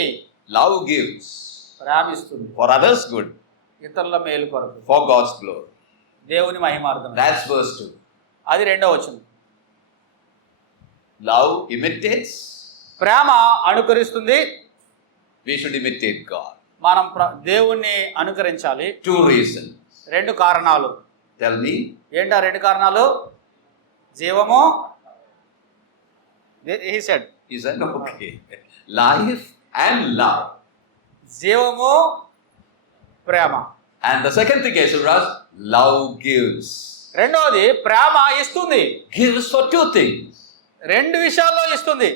Love gives ప్రేమిస్తుంది for others good, ఇతరుల మేలు కొరకు, for God's glory. దేవుని మహిమార్థం. That's verse 2. అది రెండవ వచనం. Love imitates. ప్రేమ అనుకరిస్తుంది. We should imitate God. మనం దేవుణ్ణి అనుకరించాలి. 2 reasons. రెండు కారణాలు. Tell me. ఏంటా రెండు కారణాలు? జీవము, he said. He said, okay. Life and love. జీవము, ప్రేమ. And the second thing I should ask, love gives. రెండవది ప్రేమ ఇస్తుంది. Gives for 2 things. రెండు విషయాల్లో ఇస్తుంది.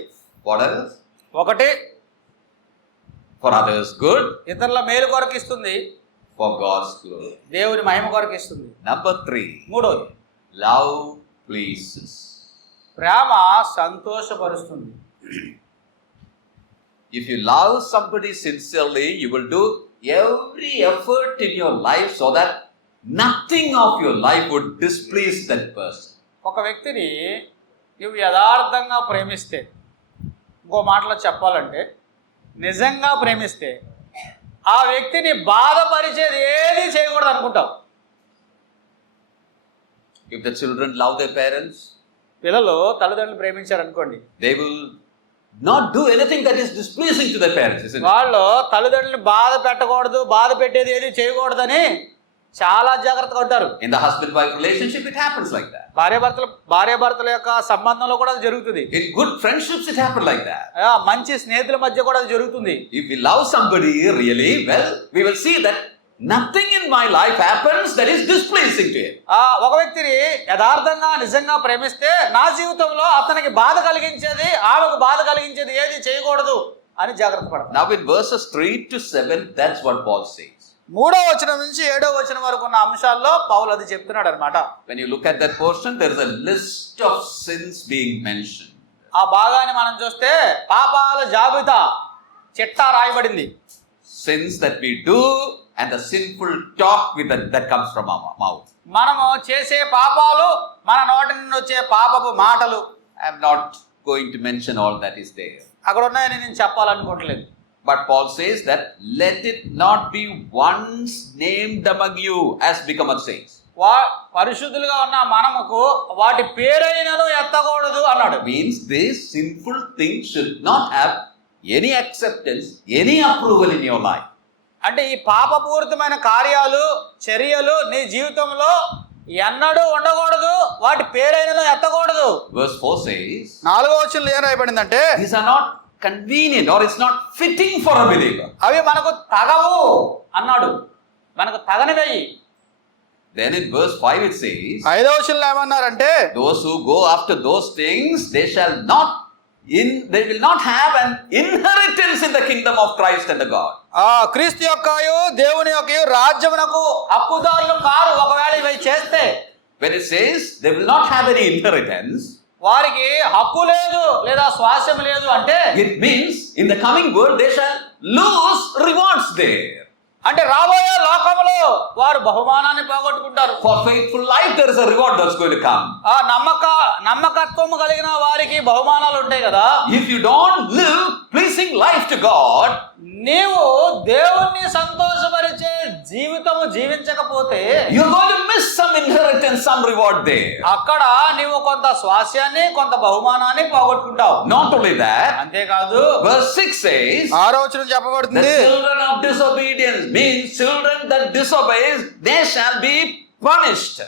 What else? ఒకటి For others good, ఇతరుల మేలు కొరకు ఇస్తుంది. for God's glory. దేవుని మహిమ కొరకు ఇస్తుంది. Number 3, మూడవది love pleases. ప్రేమ సంతోషపరుస్తుంది. If you love somebody sincerely, you will do every effort in your life so that nothing of your life would displease that person. ఒక వ్యక్తిని నువ్వు యథార్థంగా ప్రేమిస్తే, ఇంకో మాటలో చెప్పాలంటే నిజంగా ప్రేమిస్తే ఆ వ్యక్తిని బాధపరిచేది ఏది చేయకూడదు అనుకుంటావు. If the children love their parents, పిల్లలు తల్లిదండ్రులు ప్రేమించారనుకోండి, they will not do anything that is displeasing to their parents, isn't it? వాళ్ళు తల్లిదండ్రులను బాధ పెట్టకూడదు, బాధ పెట్టేది ఏది చేయకూడదని చాలా జాగ్రత్తగా ఉంటారు. In the husband-wife relationship, it happens like that. భార్యాభర్తల యొక్క సంబంధంలో కూడా అది జరుగుతుంది. In good friendships, it happens like that. మంచి స్నేహితుల మధ్య కూడా అది జరుగుతుంది. If we love somebody really well, we will see that nothing in my life happens that is displeasing to him. ఒక వ్యక్తిని యథార్థంగా నిజంగా ప్రేమిస్తే నా జీవితంలో అతనికి బాధ కలిగించేది, ఆమెకు బాధ కలిగించేది ఏది చేయకూడదు అని జాగ్రత్త పడతాను. Now in verses 3 to 7, that's what Paul says. 3వ వచనం నుంచి 7వ వచనం వరకు ఉన్న అంశాల్లో పౌలు అది చెప్తున్నాడు అనమాట. When you look at that portion, there is a list of sins being mentioned. ఆ భాగాన్ని మనం చూస్తే పాపాల జాబితా చిట్టా రాయబడింది. Sins that we do and the sinful talk that comes from our mouth. మనము చేసే పాపాలు, మన నోటి నుండి వచ్చే పాపపు మాటలు. I am not going to mention all that is there. అక్కడ ఉన్నాయని నేను చెప్పాలనుకోవట్లేదు. But Paul says that let it not be once named among you as becometh saints. పరిశుద్ధులుగా ఉన్న మనముకు వాటి పేరైనను ఎత్తకూడదు అన్నాడు. Means this sinful thing should not have any acceptance, any approval in your life. అంటే ఈ పాపపూరితమైన కార్యాలు, చర్యలు నీ జీవితంలో ఎన్నడూ ఉండకూడదు, వాటి పేరైనను ఎత్తకూడదు. Verse 4 says, 4వ వచనంలో ఏం రాయబడిందంటే these are not convenient or it's not fitting for a believer. అవి మనకు తగవు అన్నాడు, మనకు తగనివయ్యి. Then in verse 5 it says, 5వ వచనంలో ఏమన్నారంటే those who go after those things, they will not have an inheritance in the kingdom of Christ and the God. క్రీస్తు యొక్కయు దేవుని యొక్కయు రాజ్యమునకు హక్కుదారులు కారు ఒకవేళ ఇవి చేస్తే. When it says they will not have any inheritance, వారికి హక్కు లేదు లేదా స్వాస్యం లేదు అంటే it means in the coming world they shall lose rewards there. అంటే రాబోయే లోకంలో వారు బహుమానాన్ని పోగొట్టుకుంటారు. For faithful life there is a reward that's going to come. ఆ నమ్మకత్వము కలిగిన వారికి బహుమానాలు ఉంటాయి కదా. If you don't live pleasing life to God, నీవు దేవుణ్ణి సంతోషపరిచే జీవితము జీవించకపోతే you're going to miss some inheritance, some reward there. అక్కడ నీవు కొంత స్వాస్యాన్ని, కొంత బహుమానాన్ని పోగొట్టుకుంటావు. Not only that, అంతేకాదు verse 6 says, 6వ వచనం the చెప్పబడుతుంది, children of disobedience means children that disobeys, they shall be punished.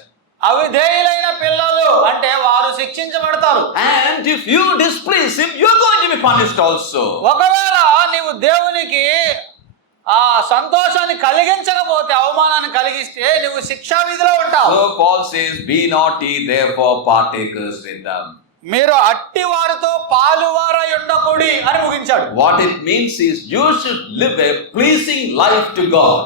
అవిధేయులైన పిల్లలు అంటే వారు శిక్షించబడతారు. And if you displease him, you're going to be punished also. ఒకవేళ నీవు దేవునికి ఆ సంతోషాన్ని కలిగించకపోతే, అవమానాన్ని కలిగిస్తే నువ్వు శిక్షా విధిలో ఉంటావు. So Paul says, be not ye therefore partakers with them. మీరు అట్టి వారితో పాలువారై ఉండకూడి అని ముగించాడు. What it means is you should live a pleasing life to God.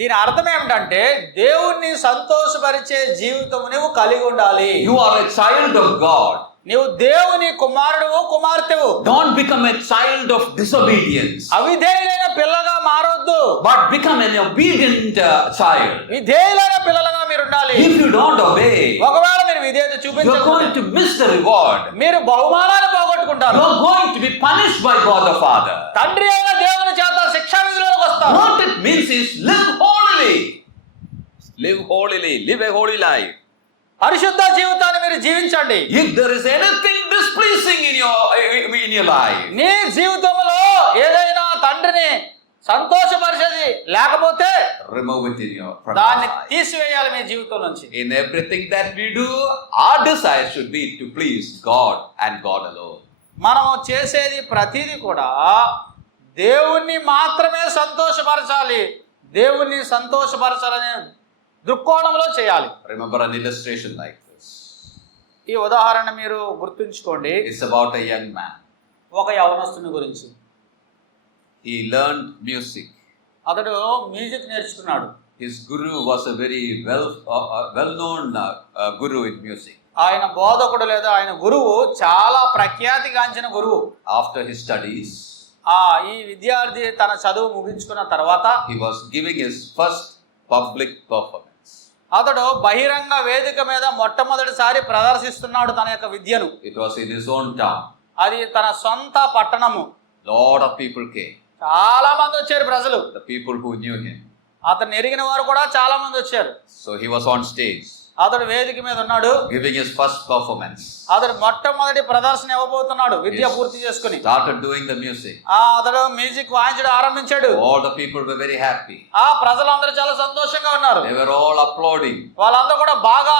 దీని అర్థం ఏమిటంటే దేవుణ్ణి సంతోషపరిచే జీవితం నువ్వు కలిగి ఉండాలి. You are a child of God. నీవు దేవుని కుమారుడు, కుమార్తెవు. Don't become a child of disobedience, అవిధేయులైన పిల్లగా మారొద్దు, but become an obedient child. విధేయులైన పిల్లలుగా మీరు ఉండాలి. If you don't obey, ఒకవేళ మీరు విధేయత you're చూపించకపోతే going to miss the reward. మీరు బహుమానాన్ని పోగొట్టుకుంటారు. You're going to be punished by God the Father. తండ్రి అయిన దేవుని చేత శిక్షా విధిలోకి వస్తారు. What it means is live holily. Live holily. Live a holy life. పరిశుద్ధ జీవితాన్ని మీరు జీవించండి. If there is anything displeasing in your life, నీ జీవితంలో ఏదైనా తండ్రిని సంతోషపరిచేది లేకపోతే remove it in your దాన్ని life. తీసివేయాలి మీ జీవితం నుంచి. In everything that we do, our desire should be to please God and God alone. మనము చేసేది ప్రతిదీ కూడా దేవుణ్ణి మాత్రమే సంతోషపరచాలి, దేవుణ్ణి సంతోషపరచాలనే దృక్కోణంలో చేయాలి. Remember an illustration like this. ఈ ఉదాహరణ మీరు గుర్తుంచుకోండి. It's about a young man. ఒక యవనస్తుని గురించి. He learned music. అతడు మ్యూజిక్ నేర్చుకున్నాడు. His guru was a very well-known guru in music. ఆయన బోధకుడు లేదా ఆయన గురువు చాలా ప్రఖ్యాతిగాంచిన గురువు. After his studies, ఈ విద్యార్థి తన చదువు ముగించుకున్న తర్వాత he was giving his first public performance. అతడు బహిరంగ వేదిక మీద మొట్టమొదటిసారి ప్రదర్శిస్తున్నాడు తన యొక్క విద్యను. It was in his own town. అది తన సొంత పట్టణము. Lot of people came. చాలా మంది వచ్చారు ప్రజలు. The people who knew him. అతను ఎరిగిన వారు కూడా చాలా మంది వచ్చారు. So he was on stage, అతడు వేదిక మీద ఉన్నాడు, giving his first performance. అతడు మొట్టమొదటి ప్రదర్శన ఇవ్వబోతున్నాడు విద్య పూర్తి చేసుకుని. Started doing the music. అతడు మ్యూజిక్ వాయించడం ఆరంభించాడు. All the people were very happy. ప్రజలందరూ చాలా సంతోషంగా ఉన్నారు. They were all applauding. వాళ్ళందరూ కూడా బాగా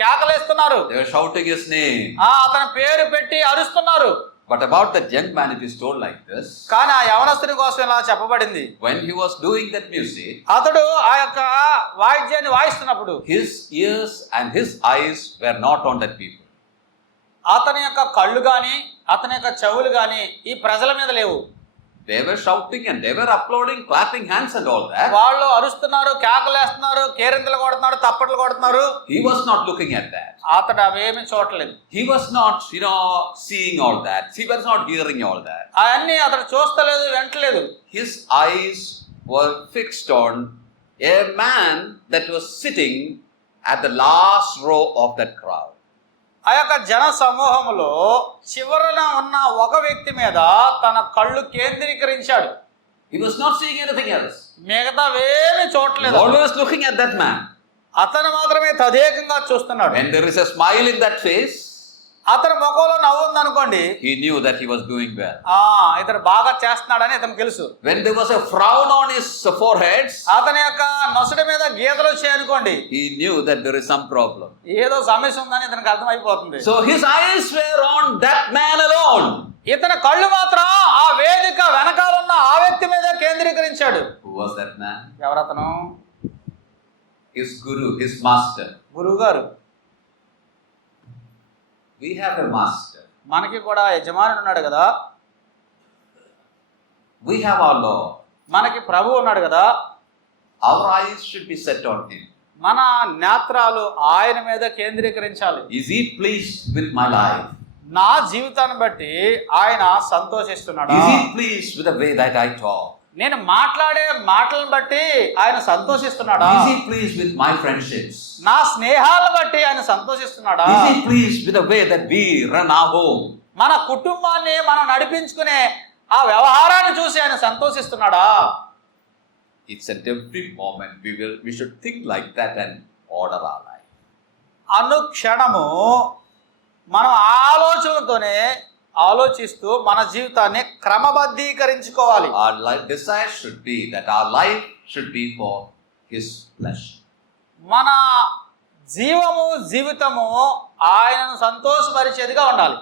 కేకలేస్తున్నారు. They were shouting his name. అతని పేరు పెట్టి అరుస్తున్నారు. But about that young man, it is told like this. కానీ ఆ యవనస్తుని కోసం ఇలా చెప్పబడింది. When he was doing that music, అతడు ఆ యొక్క వాయిద్యాన్ని వాయిస్తున్నప్పుడు his ears and his eyes were not on that people. అతని యొక్క కళ్ళు గాని అతని యొక్క చెవులు గాని ఈ ప్రజల మీద లేవు. They were shouting and they were applauding, clapping hands and all that. వాళ్ళు అరుస్తున్నారు, కేకలేస్తున్నారు, కేరింతలు కొడుతున్నారు, తప్పట్లు కొడుతున్నారు. He was not looking at that. అతడు అవేమి చూడలేదు. He was not, seeing all that. He was not hearing all that. అవన్నీ అతడు చూస్తలేదు, వింటలేదు. His eyes were fixed on a man that was sitting at the last row of that crowd. ఆ యొక్క జన సమూహంలో చివరన ఉన్న ఒక వ్యక్తి మీద తన కళ్ళు కేంద్రీకరించాడు. He was not seeing anything else. మిగతావేమి He was చూడలేదు. always looking at that man. అతను మాత్రమే తదేకంగా చూస్తున్నాడు. When there is a smile in that face, అతని ముఖంలో నవ్వు ఉందనుకోండి, he knew that he was doing well. ఇతను బాగా చేస్తున్నాడని ఇతను తెలుసు. When there was a frown on his foreheads, అతని యొక్క నొసటి మీద గీతలు వచ్చాయనుకోండి, he knew that there is some problem. ఏదో సమస్య ఉందని ఇతనికి అర్థమైపోతుంది. So his eyes were on that man alone. ఇతని కళ్ళు మాత్రం ఆ వేదిక వెనకాలన్న ఆ వ్యక్తి మీద కేంద్రీకరించాడు. Who was that man? ఎవరతను? His guru, his master. గురువు గారు. We have a master. మనకి కూడా యజమానుడు ఉన్నాడు కదా, We have our Lord. మనకి ప్రభు ఉన్నాడు కదా. Our eyes should be set on him. మన నేత్రాలు ఆయన మీద కేంద్రీకరించాలి. Is he pleased with my life? నా జీవితాన్ని బట్టి ఆయన సంతోషిస్తున్నాడా? Is he pleased with the way that I talk? నేను మాట్లాడే మాటలను బట్టి ఆయన సంతోషిస్తున్నాడా? Is he pleased with my friendships? నా స్నేహాలను బట్టి ఆయన సంతోషిస్తున్నాడా? Is he pleased with the way that we run our home? మన కుటుంబాన్ని మనం నడిపించుకునే ఆ వ్యవహారాన్ని చూసి ఆయన సంతోషిస్తున్నాడా? It's at every moment we should think like that and order our life. అనుక్షణము మనం ఆలోచనలతోనే ఆలోచిస్తూ మన జీవితాన్ని క్రమబద్ధీకరించుకోవాలి. Our life desire should be that our life should be for his pleasure. మన జీవితము ఆయనను సంతోషపరిచేదిగా ఉండాలి.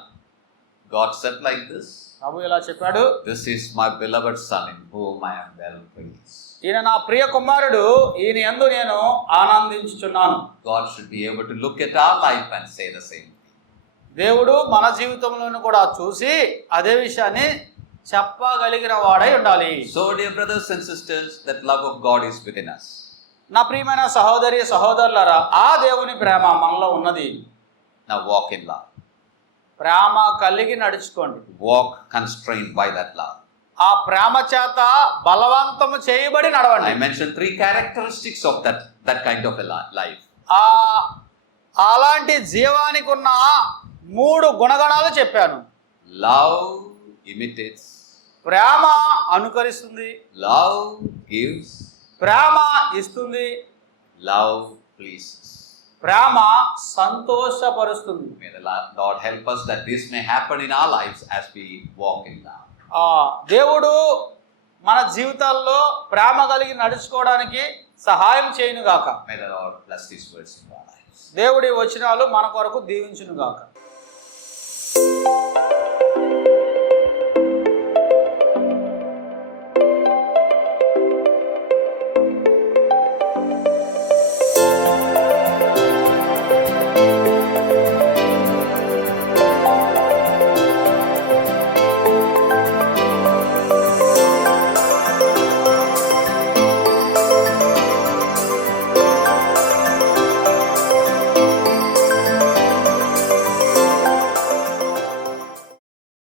God said like this. ప్రభు ఇలా చెప్పాడు, This is my beloved son in whom I am well pleased. ఈయన నా ప్రియ కుమారుడు, ఈయన యందు నేను ఆనందించుచున్నాను. God should be able to look at our life and say the same thing. దేవుడు మన జీవితంలోనూ కూడా చూసి అదే విషయాన్ని చెప్పగలిగిన వాడై ఉండాలి. So dear brothers and sisters, that love of God is within us. నా ప్రియమైన సహోదరి సహోదరులారా, ఆ దేవుని ప్రేమ మనలో ఉన్నది. Now walk in love. ప్రేమ కలిగి నడుచుకోండి. Walk constrained by that love. ఆ ప్రేమ చేత బలవంతము చేయబడి నడవండి. I mentioned 3 characteristics of that kind of a life. అలాంటి జీవానికి ఉన్న 3 గుణగణాలు చెప్పాను. Love imitates. ప్రేమ అనుకరిస్తుంది. Love gives. ప్రేమ ఇస్తుంది. Love pleases. ప్రేమ సంతోషపరుస్తుంది. May the Lord help us that this may happen in our lives as we walk in love. దేవుడు మన జీవితాల్లో ప్రేమ కలిగి నడుచుకోవడానికి సహాయం చేయునుగాక. May the Lord bless these words in our lives. దేవుడి వచనాలు మన కొరకు దీవించునుగాక.